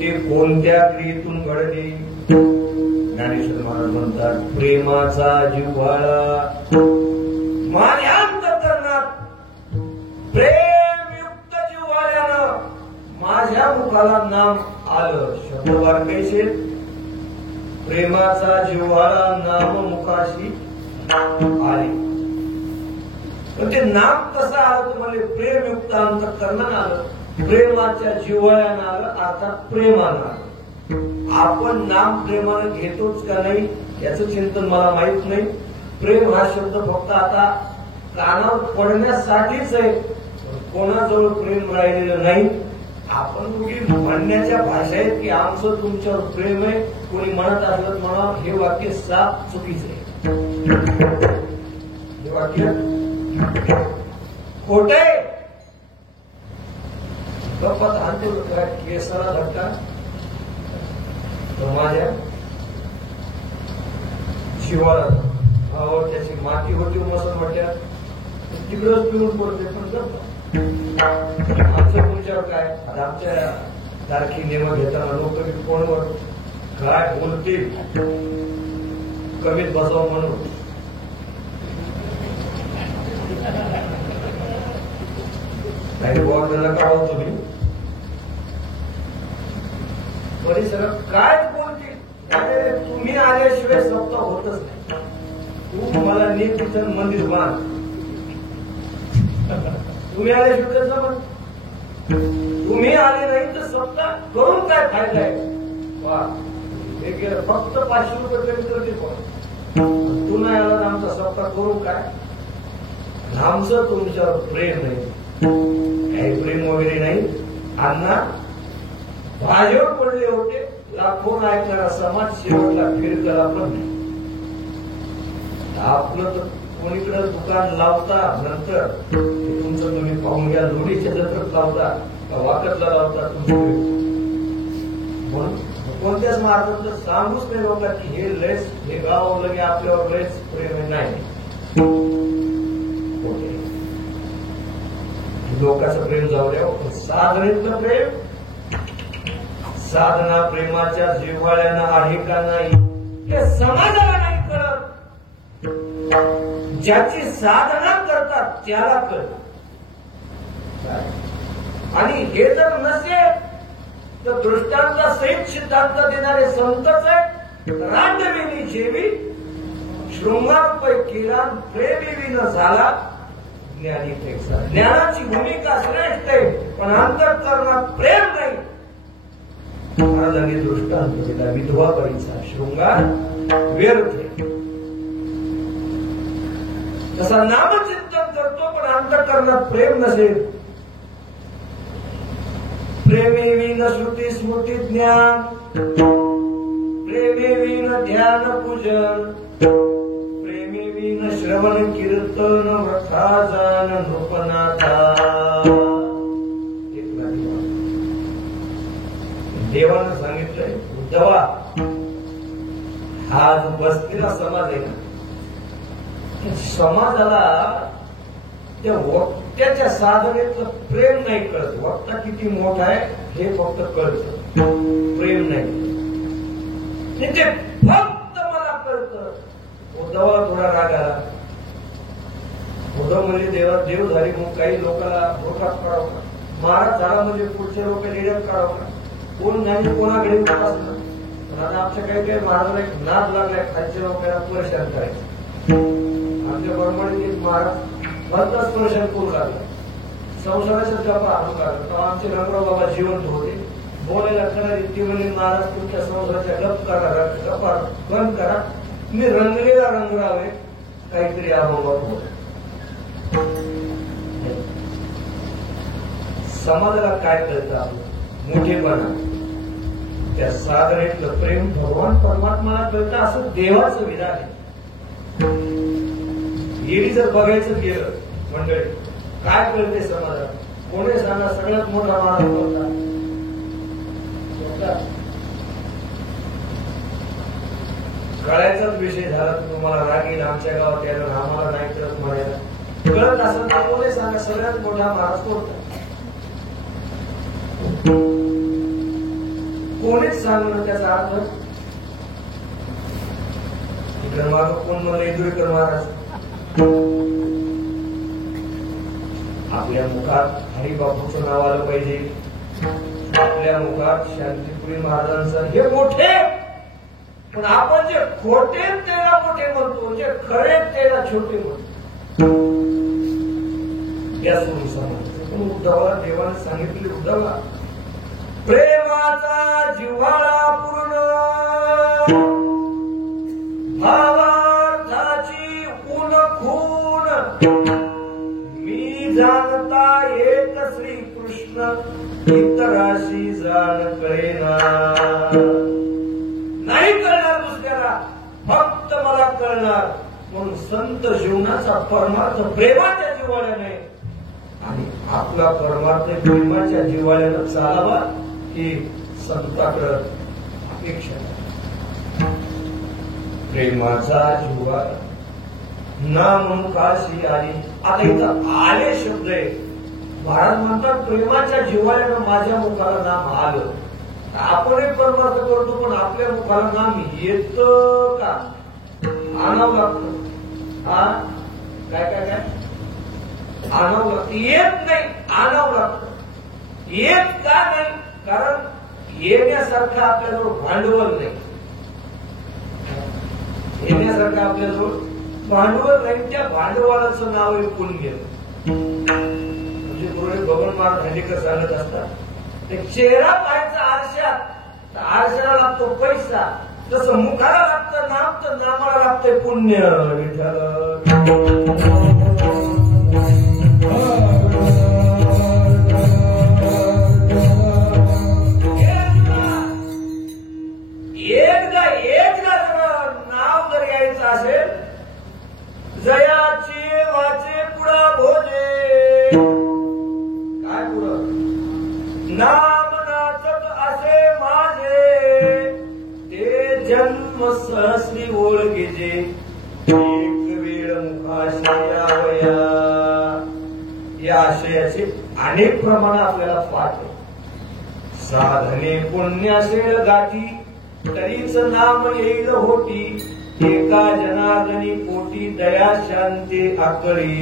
ते कोणत्या क्रियेतून घडली? ज्ञानेश्वर महाराज म्हणतात, प्रेमाचा जिव्हाळा माझ्या अंतःकरणात प्रेमयुक्त जिव्हाळ्यानं माझ्या मुखाला नाम आलं. शब्दवार कैसे? प्रेमाचा जिव्हाळा नाम मुखाशी आले. पण ते नाम कसं आलं तुम्हाला? प्रेमयुक्त अंतःकरणानं आलं, प्रेमाच्या जिव्हाळ्यानं आलं, अर्थात प्रेमानं आलं. आपण नाम प्रेमानं घेतोच का नाही याचं चिंतन मला माहित नाही. प्रेम हा शब्द फक्त आता कानावर पडण्यासाठीच आहे. कोणाजवळ प्रेम राहिलेलं नाही. आपण कुठे म्हणण्याच्या भाषा आहेत की आमचं तुमच्यावर प्रेम आहे. कोणी म्हणत असलं म्हणा, हे वाक्य साफ चुकीचं आहे. हे वाक्य खोट आहे. गप्पात आणतो काय केसाला धक्का माझ्या शिवाला त्याची माती होती मसन वाट्या तिकडच पिऊन पडते. पण आमचं तुमच्यावर काय? आमच्या सारखी नियम घेताना लोक फोनवर काय बोलतील कमीत बसावं म्हणून नाही बोलायला काढावं तुम्ही परिसरात काय बोलतील. तुम्ही आल्याशिवाय सप्ताह होतच नाही. तू मला नीट तिथं मंदिर बांध. तुम्ही आल्याशिवाय कसं बंद. तुम्ही आले नाही तर सप्ताह करून काय फायदा आहे. वा हे गेलं फक्त 500 रुपये कमी करते कोण. तू नाही आला तर आमचा सप्ताह करू काय. आमचं तुमच्यावर प्रेम नाही. काही प्रेम वगैरे नाही. अण्णा भाजप पडले होते. लाखो ऐकणारा समाज शेवटला फिरकला पण नाही. आपलं तर कोणीकडे दुकान लावता नंतर तुमचं तुम्ही पाहून घ्या. लोणीच्या जत्रात लावता का वाकतला लावता तुमचं कोणत्याच मार्गात सांगूच नाही लोकांना की हे लयच हे गाव लगे आपल्यावर लयच प्रेम नाही. लोकांचं प्रेम जाऊ द्या. साधनेतलं प्रेम साधना प्रेमाच्या जिव्हाळ्यानं आहे का नाही हे समाजाला नाही कळत. ज्याची साधना करतात त्याला कळत. आणि हे जर नसेल तर दृष्टांतासहित सिद्धांत देणारे संतच आहेत. रांडविनी जेवी शृंगारपै केला प्रेमी न झाला ज्ञानीपेक्षा. ज्ञानाची भूमिका श्रेष्ठ आहे पण अंतःकरणात प्रेम नाही. महाराजांनी दृष्टांत दिला. विधवा बाईचा शृंगार व्यर्थ. तसा नामचिंतन करतो पण अंतःकरणात प्रेम नसेल. प्रेमे विन श्रुती स्मृती ज्ञान प्रेमे विन ध्यान पूजन प्रेमे विन श्रवण कीर्तन व्रथा जान नृपनाथा. देवानं सांगितलंय उद्धवा हा जो बसलेला समाज आहे ना समाजाला त्या वक्त्याच्या साधनेतलं प्रेम नाही कळत. वक्ता किती मोठा आहे हे फक्त कळतं. प्रेम नाही ते फक्त मला कळतं. उद्धवाला थोडा राग आला. उद्धव म्हणजे देव झाली मग काही लोकांना डोक्यात काढावं का. महाराज झाला म्हणजे पुढचे लोक निर्यात काढावं का. कोण नाही कोणाकडे उपासना. आता आमच्या काही काही महाराजांना एक नाद लागलाय खालच्या लोकांना परेशान करायचं. आमच्या बरोबर महाराज भरताच परेशान करू लागला. संसाराच्या गप्पा आणू लागला. तेव्हा आमचे रंगराव बाबा जिवंत होते. बोलायला करणारी ती म्हणजे महाराज तुमच्या संसाराच्या गप्पा बंद करा. मी रंगलेला रंगराव आहे काहीतरी अभावात होत. समाजाला काय कळतं आपलं मोठेपणा त्या साधनेतलं प्रेम भगवान परमात्माला कळतं असं देवाचं विधान आहे. येरी जर बघायचं गेलं मंडळी काय कळते समाजाला कोणी सांगा. सगळ्यात मोठा महाराज होता कळायचाच विषय झाला तर तुम्हाला राग येईल. आमच्या गावात यायला आम्हाला नाही कळत म्हणायला. कळत असेल तर कोणी सांगा सगळ्यात मोठा महाराज कोणता. कोणीच सांगणं त्याचा अर्थ. इकडे माग कोण मला इंदुरीकर महाराज. आपल्या मुखात हरिबापूचं नाव आलं पाहिजे. आपल्या मुखात शांतीपुरी महाराजांचं हे मोठे. पण आपण जे खोटे त्याला मोठे म्हणतो जे खरे त्याला छोटे म्हणतो. या सोयी समाज उद्धवाला देवाने सांगितले उद्धवा प्रेमाचा जिव्हाळा पूर्ण भावार्थाची ऊन खून मी जाणता एक श्रीकृष्ण इतराशी जाण कळेना. नाही कळणार दुसऱ्याला फक्त मला कळणार. म्हणून संत जीवनाचा परमार्थ प्रेमाच्या जिव्हाळ्याने आणि आपला परमार्थ प्रेमाच्या जिव्हाळ्यानं चालावा ही संताकडे अपेक्षा. प्रेमाचा जिव्हाळा ना म्हणून काशी आली. आता इथं आले शब्द आहे महाराज म्हणतात प्रेमाच्या जिव्हाळ्यानं माझ्या मुखाला नाम आलं. आपणही परमार्थ करतो पण आपल्या मुखाला नाम येत का? आणावं लागतं. हा काय काय काय आणावं लागतं. येत नाही, आणावं लागतं. येत का नाही? कारण येण्यासारखं आपल्याजवळ भांडवल नाही. येण्यासारखं आपल्याजवळ भांडवल नाही. त्या भांडवलाचं नाव आहे पुण्य. म्हणजे गुरुदेव भगवान महाराज हंडेकर सांगत असतात, ते चेहरा पाहायचा आरशात, आरशाला लागतो पैसा, तसं मुखाला लागतं नाम, तर नामाला लागतंय पुण्य. विठ्ठल एकदा जर नाव जर यायचं असेल, जयाचे वाचे पुढा भोजे, काय पुढं नाम नाचत असे माझे, ते जन्म सहस्री ओळखीचे, एक वेळ मुखाशी यावया. या आशयाचे अनेक प्रमाण आपल्याला पाठ आहे. साधने पुण्य असेल गाठी, तरीच नाम येईल होती, एका जनार्दनी पोटी दया शांती आकळी.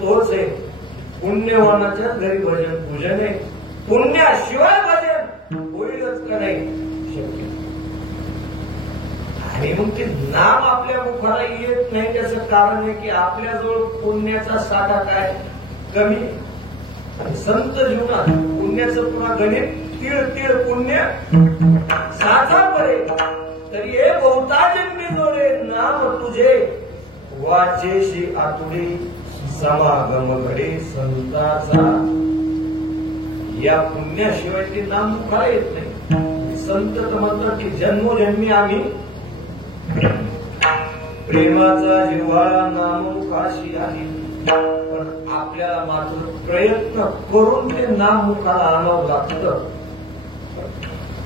तोच आहे. पुण्यवानाच्या घरी भजन पूजन आहे. पुण्याशिवाय भजन होईलच का नाही शक्य. आणि मग ते नाम आपल्या मुखाला येत नाही, त्याचं कारण आहे की आपल्याजवळ पुण्याचा साठा काय कमी. आणि संत जीवनात पुण्याचं पुन्हा गणित तीळ तीळ पुण्य साचा पडे तरी हे बहुता जन्मी जोडे. नाम तुझे वाचेशी आतुडी, समागम घडे संताचा. या पुण्याशिवाय ते नाम मुखाला येत नाही. संत तर म्हणतात की जन्मोजन्मी आम्ही प्रेमाचा जिव्हाळा नाम मुखाशी आहे, पण आपल्याला मात्र प्रयत्न करून ते नाम मुखाला आणावं लागतं.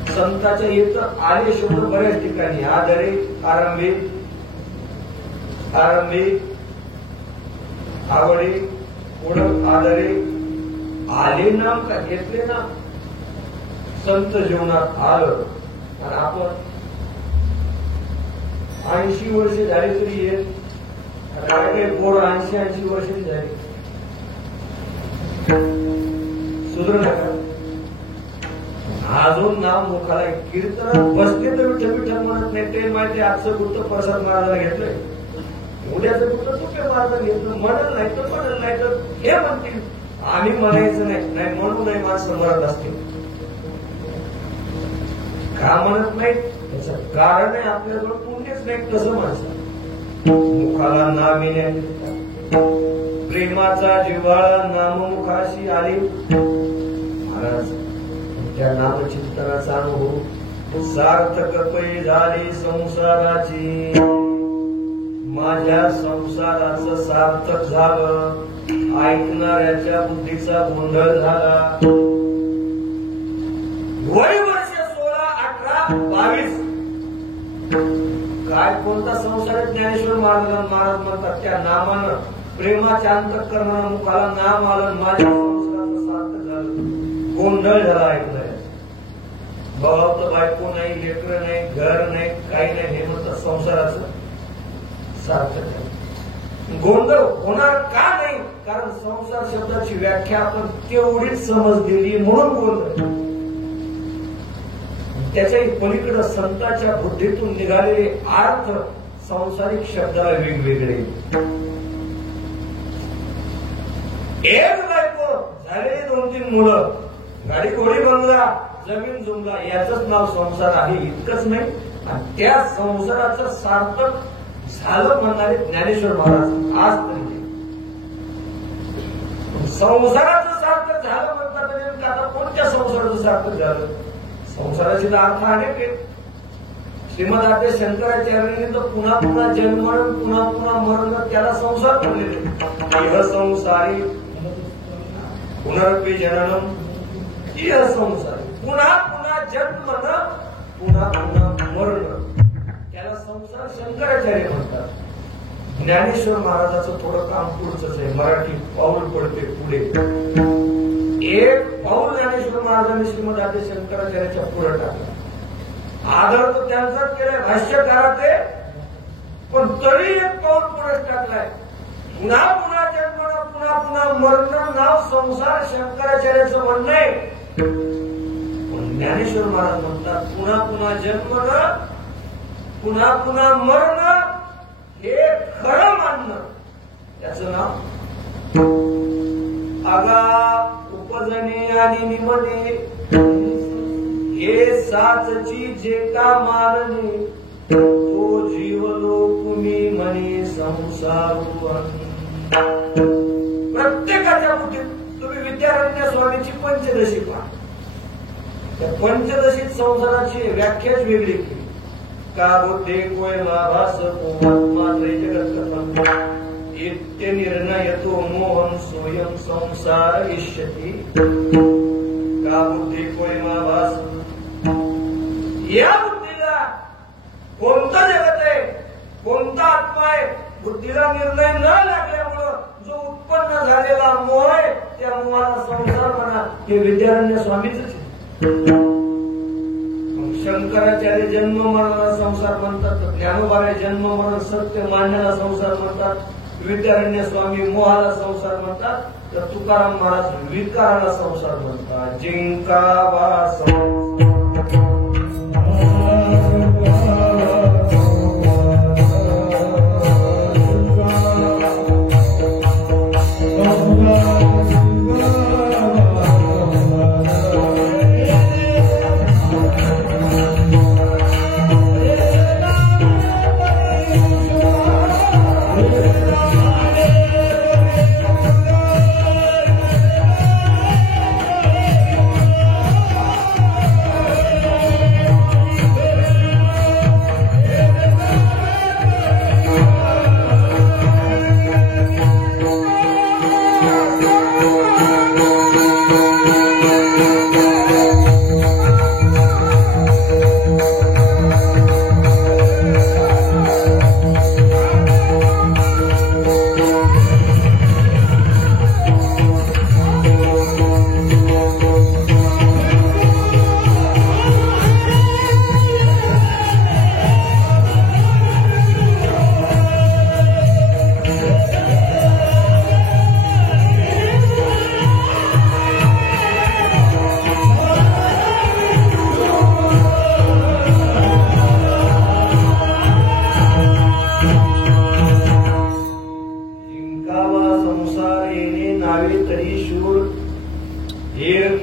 संताच्या इथं आले शब्द बऱ्याच ठिकाणी आदरे आरंभिक आवडे ओळख आदरे आले नाम का घेतले नाम. संत जीवनात आलं आणि आपण 80 वर्षे झाली तरी येत काय काही पोर 80 वर्षाची झाली सुधरू नका. अजून नाव मुखाला कीर्तनात बसते तर विठ्ठल विठ्ठल म्हणत नाही. ते माहिती आजचं कुठं प्रसाद महाराजाला घेतलंय, उद्याचं कुठं तुपे महाराज घेतलं. म्हणत नाही तर म्हणत नाही तर हे म्हणतील. आम्ही म्हणायचं नाही, नाही म्हणू नाही माणसं मरत असतील. का म्हणत नाही त्याचं कारण आहे आपल्याजवळ पुण्यच नाही. कसं माणसं मुखाला नाम येण्या प्रेमाचा जिव्हाळा नाममुखाशी आली. महाराज त्या नामचिंतनाचा अनुभव सार्थक पै झाली संसाराची. माझ्या संसाराचं सार्थक झालं. ऐकणाऱ्याच्या बुद्धीचा गोंधळ झाला. वय वर्ष 16, 18, 22 काय कोणता संसार आहे? ज्ञानेश्वर महाराज म्हणतात त्या नामानं प्रेमाच्या अंतःकरणानं मुखाला नाम आलं. माझ्या संसाराचं सार्थक झालं. गोंधळ झाला ऐकणाऱ्या. भावात बायको नाही, लेकर नाही, घर नाही, काही नाही. हे म्हणतात संसाराचं सार्थक झालं. गोंधळ होणार का नाही? कारण संसार शब्दाची व्याख्या आपण तेवढीच समजलेली म्हणून गोंधळ. त्याच्याही पलीकडे संतांच्या बुद्धीतून निघालेले अर्थ सांसारिक शब्दाला वेगवेगळे. एक बायको झालेली 2-3 मुलं, गाडी घोडी बंगला, जमीन जुमला, याचंच नाव संसार आहे. इतकंच नाही, आणि त्या संसाराचं सार्थक झालं म्हणणारे ज्ञानेश्वर महाराज आज तरी. संसाराचं सार्थक झालं म्हणतात म्हणजे आता कोणत्या संसाराचं सार्थक झालं? संसाराचे अर्थ अनेक आहेत. श्रीमद आद्य शंकराचार्यांनी तर पुन्हा पुन्हा जन्मरण, पुन्हा पुन्हा मरण, त्याला संसार म्हणलेले. इह संसारी पुनरपि जननम, इह संसारी पुन्हा पुन्हा जन्मन, पुन्हा पुन्हा मरण, त्याला संसार शंकराचार्य म्हणतात. ज्ञानेश्वर महाराजाचं थोडं काम पुढचंच आहे. मराठी पाऊल पडते पुढे. एक पाऊल ज्ञानेश्वर महाराजांनी श्रीमद आद्य शंकराचार्याच्या पुढे टाकला. आदर तर त्यांचाच केलाय, भाष्यकाराचे, पण तरी एक पाऊल पुढे टाकलाय. पुन्हा पुन्हा जन्म, पुन्हा पुन्हा मरण, नाव संसार शंकराचार्याचं म्हणणं आहे. पण ज्ञानेश्वर महाराज म्हणतात पुन्हा पुन्हा जन्म, पुन्हा पुन्हा मरण, हे खरं मानणं, त्याचं नाव आगा उपजने आणि निमने, हे साचची जे का मानणे, तो जीवलोकुमी म्हणे संसार. प्रत्येकाच्या बुद्धीत तुम्ही विद्यारण्य स्वामीची पंचदशी पहा. त्या पंचदशीत संसाराची व्याख्याच वेगळी केली. का बुद्धे कोय लाभास मात्र जगत कथम इत्य निर्णयतो मोहन स्वयं संसार इष्यति. का बुद्धे कोय लाभास, या बुद्धीला कोणतं जगत आहे, कोणता आत्मा आहे, बुद्धीला निर्णय न लागल्यामुळं जो उत्पन्न झालेला मोह आहे, त्या मोहाला संसार म्हणा. हे विद्यारण्य स्वामीच आहे. शंकराचार्य जन्म मरणाला संसार म्हणतात, ज्ञानोबाने जन्म मरण सत्य मानण्याला संसार म्हणतात, विद्यारण्य स्वामी मोहाला संसार म्हणतात, तर तुकाराम महाराज विकाराला संसार म्हणतात. जिंकावा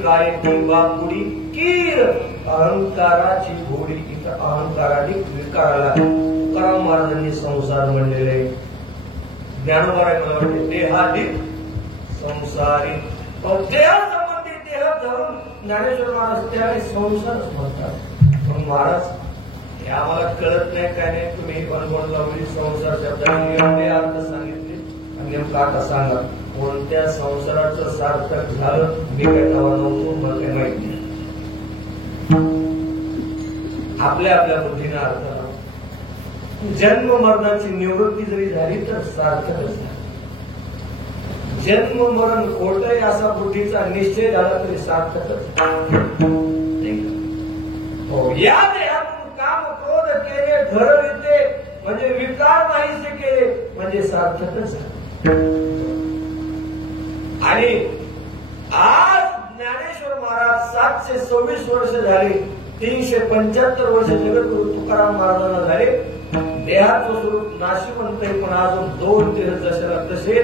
काय ती बापुडी कीर अहंकाराची घोडी, इथं अहंकाराधिक विकाराला तुकाराम महाराजांनी संसार म्हणलेले. ज्ञानोबा आहे मला वाटते देहाधिक संसारी. देहासंबंधी देह धरून ज्ञानेश्वर महाराज त्यावेळी संसारच म्हणतात. पण महाराज हे आम्हाला कळत नाही काय नाही. तुम्ही अनुभव लावली संसार शब्दाने अर्थ सांगितले आणि नेमका आता सांगा कोणत्या संसाराचं सार्थक झालं. मी काय तेव्हा नव्हतो, मला काही माहिती नाही. आपल्या आपल्या बुद्धीनं अर्थ लावा. जन्म मरणाची निवृत्ती जरी झाली तर सार्थकच झाली. जन्म मरण खोट आहे असा बुद्धीचा निश्चय झाला तरी सार्थकच. हो, या देहातून काम क्रोध केले घरविते म्हणजे विकार नाहीसे केले म्हणजे सार्थकच झाले. आणि आज ज्ञानेश्वर महाराज 726 वर्ष झाली, 375 वर्ष जगद्गुरु तुकाराम महाराजांना झाले. देहाचं स्वरूप नाशिवंत आहे पण अजून 2 देह जशाला तसे,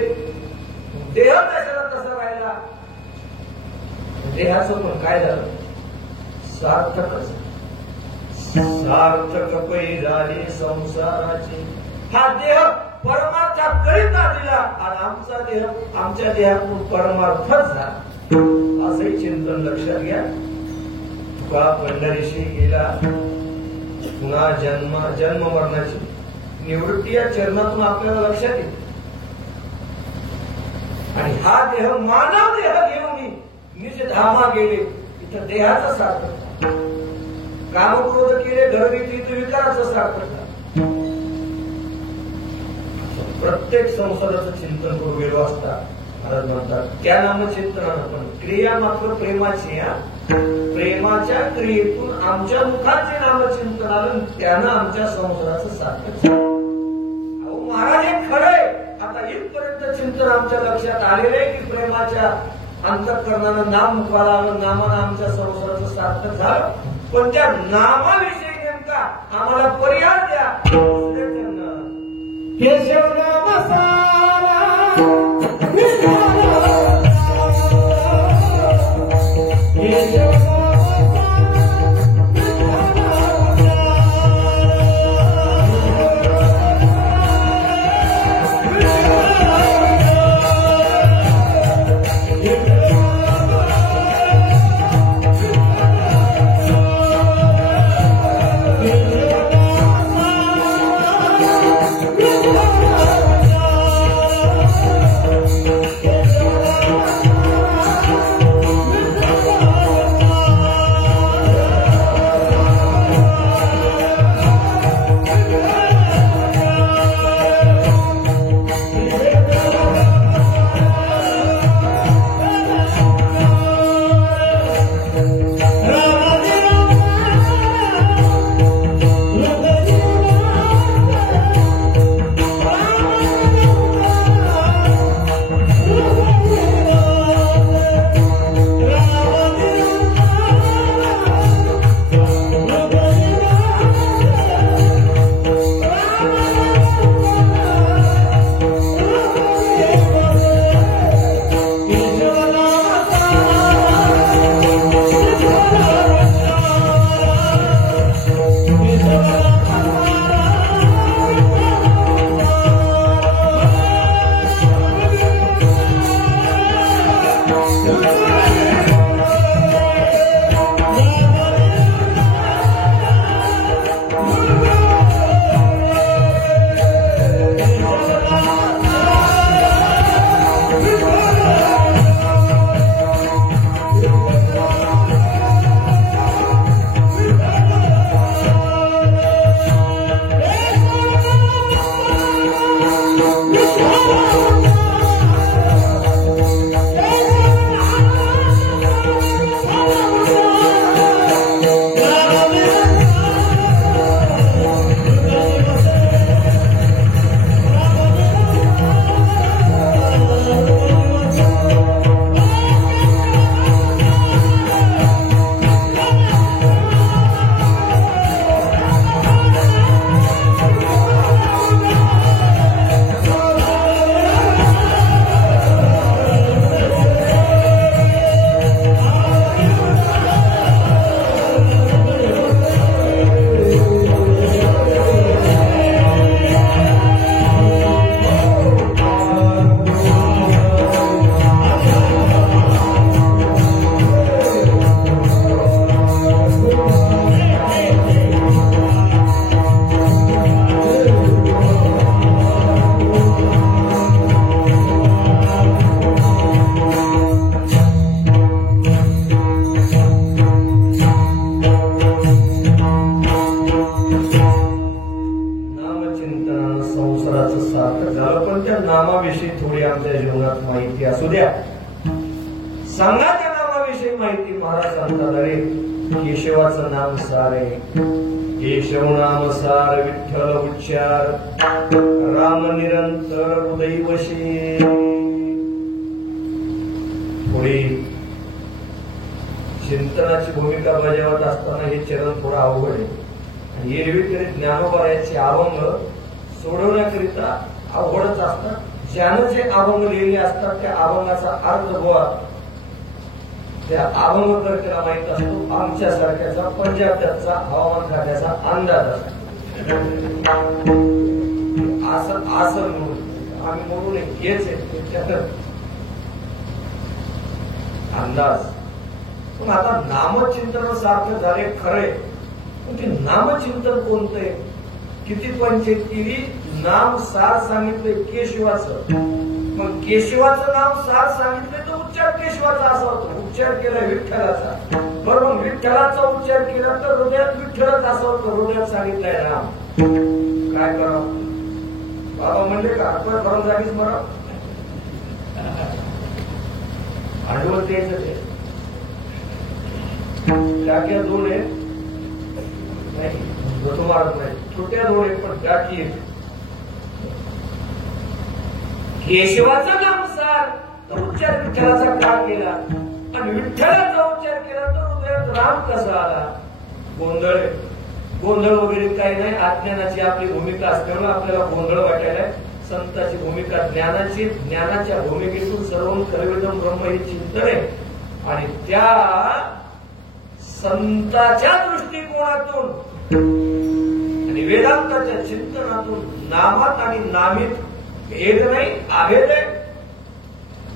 देह जशाला तसा राहिला. देहाचं पण काय झालं सार्थकच. सार्थक पै झाली संसाराची. हा देह परमार्थाकरिता दिला आणि आमचा देह आमच्या देहातून परमार्थच झाला. असंही चिंतन लक्षात घ्या. तुका पंढरीशी गेला पुन्हा जन्म मरणाची निवृत्ती या चरणातून आपल्याला लक्षात येते. आणि हा देह मानव देह घेऊन निज धामा गेले. इथं देहाचा सार्थक. कामक्रोध केले घरगुती इथं विकाराचं सार्थक. प्रत्येक संसाराचं चिंतन करू गेलो असता महाराज म्हणतात त्या नामचिंतनानं पण क्रिया मात्र प्रेमाची. प्रेमाच्या क्रियेतून आमच्या मुखाचे नामचिंतन आलं त्यानं आमच्या संसाराचं सार्थक. अहो महाराज हे खरंय. आता इथपर्यंत चिंतन आमच्या लक्षात आलेलं आहे की प्रेमाच्या अंतःकरणानं नाम मुखाला आलं, नामानं आमच्या संसाराचं सार्थक झालं. पण त्या नामाविषयी नेमका आम्हाला पर्याय द्या. केशव नाम सारा Yeah. जीवनात माहिती असू द्या. सांगा त्या नामाविषयी माहिती महाराज सांगतात, अरे केशवाचं नाम सार आहे. केशव नाम सार विठ्ठल उच्चार, राम निरंतर हृदय वशी. पुढे चिंतनाची भूमिका बजावत असताना हे चरण थोडं अवघड आहे. आणि एरवीकरीत ज्ञानोबा याचे अभंग सोडवण्याकरिता अवघडच असतात. ज्यानं जे अभंग लिहिले असतात त्या अभंगाचा अर्थ गोळा त्या अभंगकर्त्याला माहित असतो. आमच्यासारख्याचा पंजाबचा हवामान खात्याचा अंदाज असतो. असं आम्ही म्हणू नये, हेच आहे अंदाज. पण आता नामचिंतन सारखं झाले खरंय, पण ते नामचिंतन कोणतं आहे? किती पंचायत केली, नाम सार सांगितलंय केशवाचं. मग केशवाचं नाम सार सांगितलंय तर उच्चार केशवाचा असा होतो. उच्चार केलाय विठ्ठलाचा, बरोबर. विठ्ठलाचा उच्चार केला तर हृदयात विठ्ठलच असं होतं. हृदयात सांगितलंय नाम. काय करावं बाबा म्हणजे का आपण भरून जागीच मरा भांडवल द्यायचं ते टाक्या दोन आहेत नाही, मारत नाही. छोट्या दोन आहेत पण टाकी एक. केशवाचं नाम सार तर उच्चार विठ्ठलाचा का केला, आणि विठ्ठलाचा उच्चार केला तर हृदयात राम कसा आला? गोंधळ गोंधळ वगैरे काही नाही. अज्ञानाची आपली भूमिका असल्यामुळे आपल्याला गोंधळ वाटायला. संताची भूमिका ज्ञानाची, ज्ञानाच्या भूमिकेतून सर्व सर्वोत्तम ब्रह्म हे चिंतन आहे. आणि त्या संताच्या दृष्टिकोनातून आणि वेदांताच्या चिंतनातून नामात आणि नामीत भेद नाही, अभेद आहे.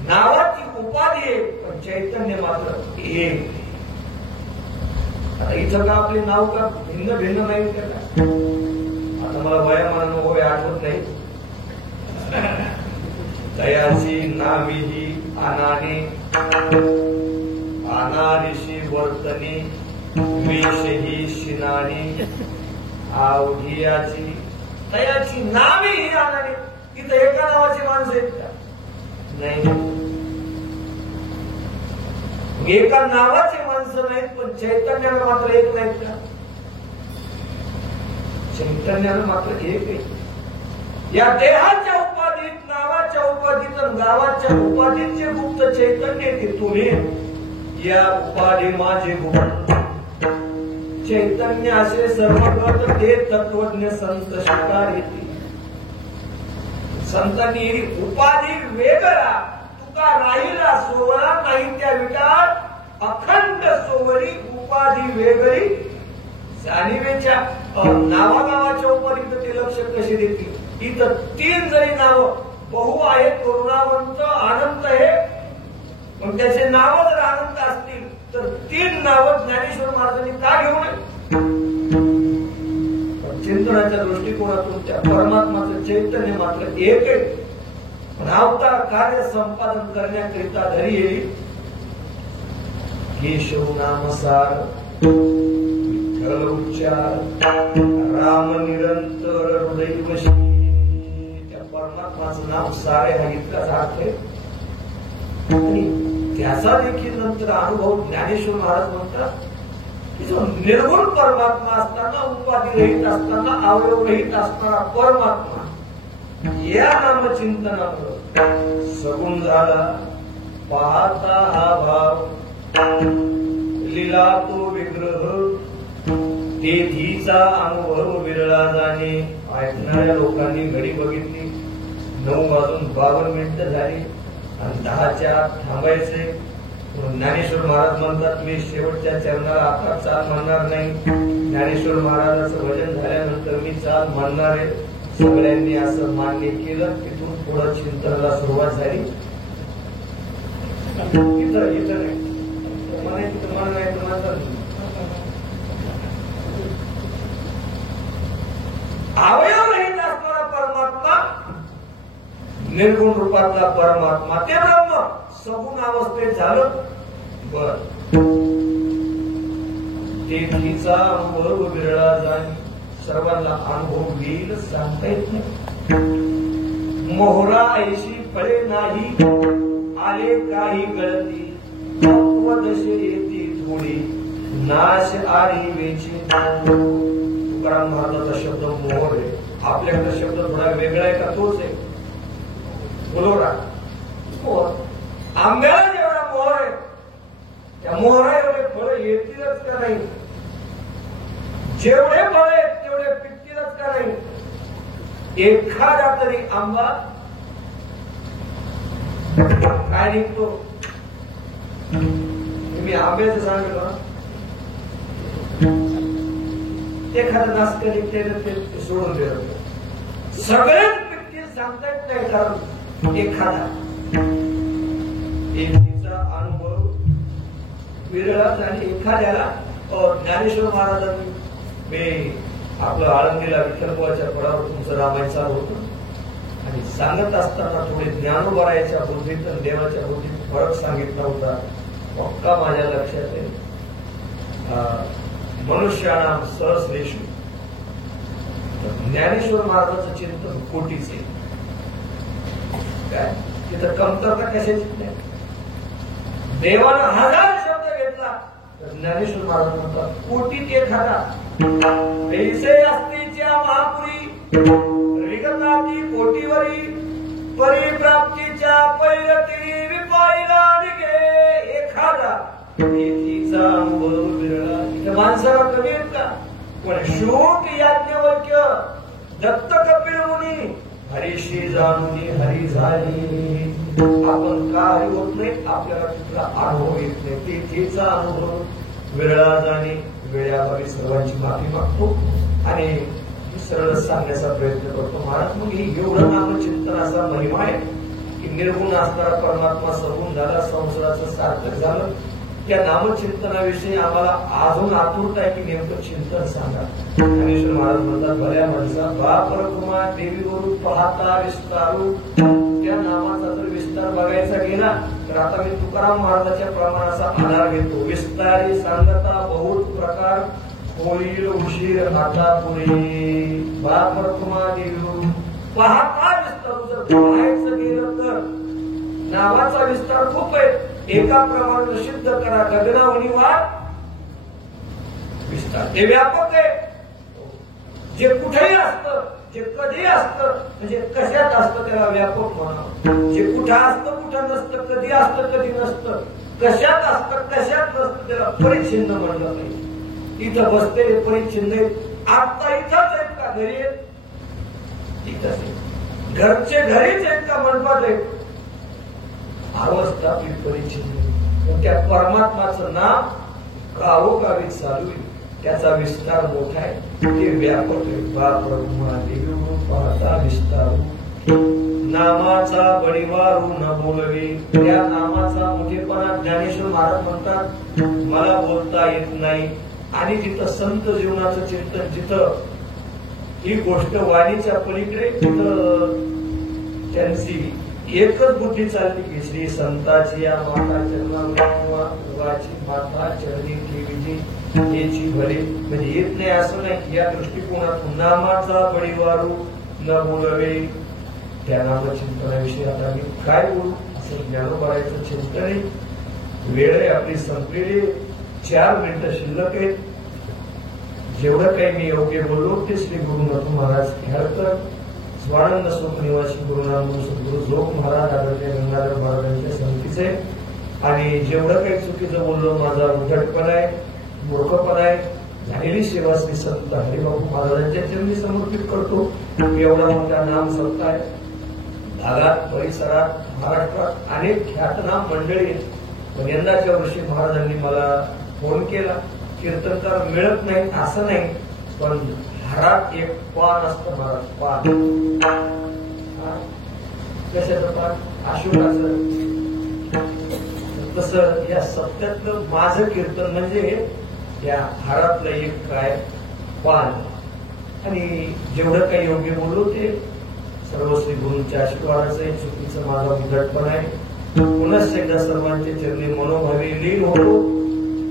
नावाची उपाधी आहे पण चैतन्य मात्र एक. आता इथं का आपले नाव का भिन्न भिन्न नाही त्याला. आता मला वयामानानं होय आठवत नाही. दयाची नाविही अनाने, अनादिशी वर्तनी, विषही शिनानी, अवघियाची दयाची नाविही अनाने. इथं एका नावाची माणसं आहेत का? नाही. एका नावाचे माणसं नाहीत पण चैतन्याला मात्र एक नाहीत का? चैतन्याला मात्र एक आहे. या देहाच्या उपाधीत, नावाच्या उपाधीत, गावाच्या उपाधीत जे गुप्त चैतन्य ते तुम्ही, या उपाधी माझे गुप्त चैतन्य असे सर्वगत ते तत्वज्ञ संत शिकार येते. संतांनी उपाधी वेगळा तुका राहिला सोवळा नाही त्या विटार, अखंड सोवरी उपाधी वेगळी जाणीवेच्या. नावागावाच्या उपाधीत ते लक्ष कसे देतील? इथं तीन जरी नाव बहु आहेत. करुणावंत, आनंद आहे. पण त्याचे नाव जर आनंद असतील तर तीन नावं ज्ञानेश्वर महाराजांनी का घेऊ नये? चिंतनाच्या दृष्टिकोनातून त्या परमात्माचं चैतन्य मात्र एक आहे. पण अवतार कार्य संपादन करण्याकरिता घरी येईल. केशव नाम सार विठ्ठल उच्चार, राम निरंतर हृदय वशी. त्या परमात्माचं नाम सारे हा इतकाच अर्थ आहे. आणि त्याचा देखील नंतर अनुभव ज्ञानेश्वर महाराज म्हणतात की जो निर्गुण परमात्मा असताना, उपाधी रहित असताना, अवयव रहित असणारा परमात्मा या नामचिंतनामुळे सगुण झाला. पाहता हा भाव लीला तो विग्रह, तेथीचा अनुभव विरळा जाणे. ऐकणाऱ्या लोकांनी घडी बघितली, 9:52 झाली आणि 10च्या थांबायचे. ज्ञानेश्वर महाराज म्हणतात मी शेवटच्या चरणाला आता चाल म्हणणार नाही. ज्ञानेश्वर महाराजांचं भजन झाल्यानंतर मी चाल म्हणणार आहे. सगळ्यांनी असं मान्य केलं. तिथून पुढे चिंतनाला सुरुवात झाली. इथं इथं नाही तुम्हाला नाही तुम्हाला अवयव रहित असणारा परमात्मा, निर्गुण रूपातला परमात्मा ते ब्रह्म सगुण अवस्थेत झालं. बर तेथीचा अनुभव विरळा जाणी. सर्वांना अनुभव येईल सांगता येत नाही. मोहरा ऐशी फळे नाही आले काही गळती तत्वदशे येते थोडी नाश आणि वेची तुकाराम महाराजाचा शब्द मोहर आहे. आपल्याकडे शब्द थोडा वेगळा आहे का तोच आहे बोलोरा मोहर. आंब्याला जेवढा मोहर आहे त्या मोहरा एवढे फळं येतीलच का नाही. जेवढे फळ आहेत तेवढे पिकतीलच का नाही. एखादा तरी आंबा काय निघतो. मी आंब्याचं सांगितलं एखादा नाश्ता निघते ते सोडून दिलं. सगळेच पिकतील सांगता येत नाही कारण एखादा एकीचा अनुभव विरळच. आणि एखाद्याला ज्ञानेश्वर महाराजांनी मी आपलं आळंदीला विठ्ठलपुराच्या फळावर तुमचं रामायण चालू होतं आणि सांगत असताना थोडे ज्ञानोबरायाच्या बुद्धीत आणि देवाच्या बुद्धीत फरक सांगितला होता. पक्का माझ्या लक्षात आहे. मनुष्यानाम सहस्रेषु ज्ञानेश्वर महाराजांचं चिंतन कोटीचे काय तिथं कमतरता कशाची नाही. देवानं 1000 शब्द घेतला तर ज्ञानेश्वर महाराज म्हणतात कोटीत एखादा. ऐसे असतीच्या महापुरी रिगताती कोटीवरी परिप्राप्तीच्या पैरती विपाईला निघे एखादा. तिचा अनुभव विरळा. तिच्या माणसाला कमी आहेत का. पण शोक याज्ञवल्क्य दत्त कपिल मुनी हरीशी जाणून हरी झाली. आपण का हरी होत नाही आपल्याला तिथला अनुभव येत नाही. तिचा अनुभव विरळा जाणे वेळाभावी सर्वांची माफी मागतो आणि सरळ सांगण्याचा प्रयत्न करतो. महाराज मग ही एवढं नामचिंतन असा महिमा आहे की निर्गुण असणारा परमात्मा सगुण झाला संसाराचं सार्थक झालं. त्या नामचिंतनाविषयी आम्हाला अजून आतुरता आहे की नेमकं चिंतन सांगा. ज्ञानेश्वर महाराज म्हणतात भल्या माणसा बापर कुमार देवी गुरु पाहता विस्तारू. त्या नामाचा जर विस्तार बघायचा गेला तर आता मी तुकाराम महाराजाच्या प्रमाणाचा आधार घेतो. विस्तारी सांगता बहुत प्रकार होईल उशीर आता पुढे. बापर कुमार देवी गुरु पाहता विस्तारू. जर पाहायचं गेलं तर नावाचा विस्तार खूप आहे. एका प्रमाण सिद्ध करा गगनावनी वाट विस्तार. ते व्यापक आहे. जे कुठेही असतं जे कधी असतं म्हणजे कशात असतं त्याला व्यापक म्हणावं. जे कुठं असतं कुठं नसतं कधी असतं कधी नसतं कशात असतं कशात नसतं त्याला परिच्छिन्न म्हणलं नाही. इथं बसलेले परिच्छिन्न आता इथंच आहेत का घरी आहेत इथंच घरचे घरीच आहेत का मंडपात आहेत. अवस्था आपली परिच्छिन्न. त्या परमात्माचं नाम गावोगावी चालू आहे. त्याचा विस्तार मोठा आहे. ते व्यापक आहे. पाहता विस्तारू. नामाचा बळीवारू न बोलवे. त्या नामाचा मोठेपणा ज्ञानेश्वर महाराज म्हणतात मला बोलता येत नाही. आणि जिथं संत जीवनाचं चिंतन जिथं ही गोष्ट वाणीच्या पलीकडे तिथं त्यांची एकच बुद्धी चालली की श्री संताची या माता चरणाची माता चरणी ठेवीची याची भरी. म्हणजे येत नाही असं नाही की या दृष्टिकोनातून नामाचा बळीवारू न बोलवे. त्या नामचिंतनाविषयी आता मी काय बोलू असं ज्ञानोबरायचं चिंतन आहे. वेळ आहे आपली संपलेली. 4 मिनिटं शिल्लक आहेत. जेवढं काही मी योग्य बोललो ते श्री गुरुनाथ महाराज खेळकर स्वानंद सुख निवासी गुरुनाम सद्गुरु जोग महाराज आदरणीय गंगाधर महाराजांच्या संगतीचे. आणि जेवढं काही चुकीचं बोललो माझा उद्धटपणा आहे मूर्खपणा आहे. झालेली सेवा श्री संत हरिबाबू महाराजांच्या चरणी समर्पित करतो. एवढा मोठा नाम संत आहे. भागात परिसरात महाराष्ट्रात अनेक ख्यातनाम मंडळी आहेत. पण यंदाच्या वर्षी महाराजांनी मला फोन केला. कीर्तनकार मिळत नाही असं नाही पण हारात एक पान असतं महाराज. पान कशाचं पान आशुराचं. तसं या सत्यातलं माझं कीर्तन म्हणजे या हारातलं एक काय पान. आणि जेवढं काही योग्य बोललो ते सर्व श्री गुरूंच्या आशीर्वादाचं आहे. चुकीचं माझा उद्धटपणा आहे. पुनश्च एकदा सर्वांचे चरणी मनोभावे लीन होतो.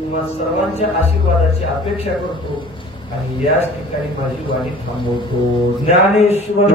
तुम्हा सर्वांच्या आशीर्वादाची अपेक्षा करतो आणि याच ठिकाणी माझी वाणी थांबवतो. ज्ञानेश्वर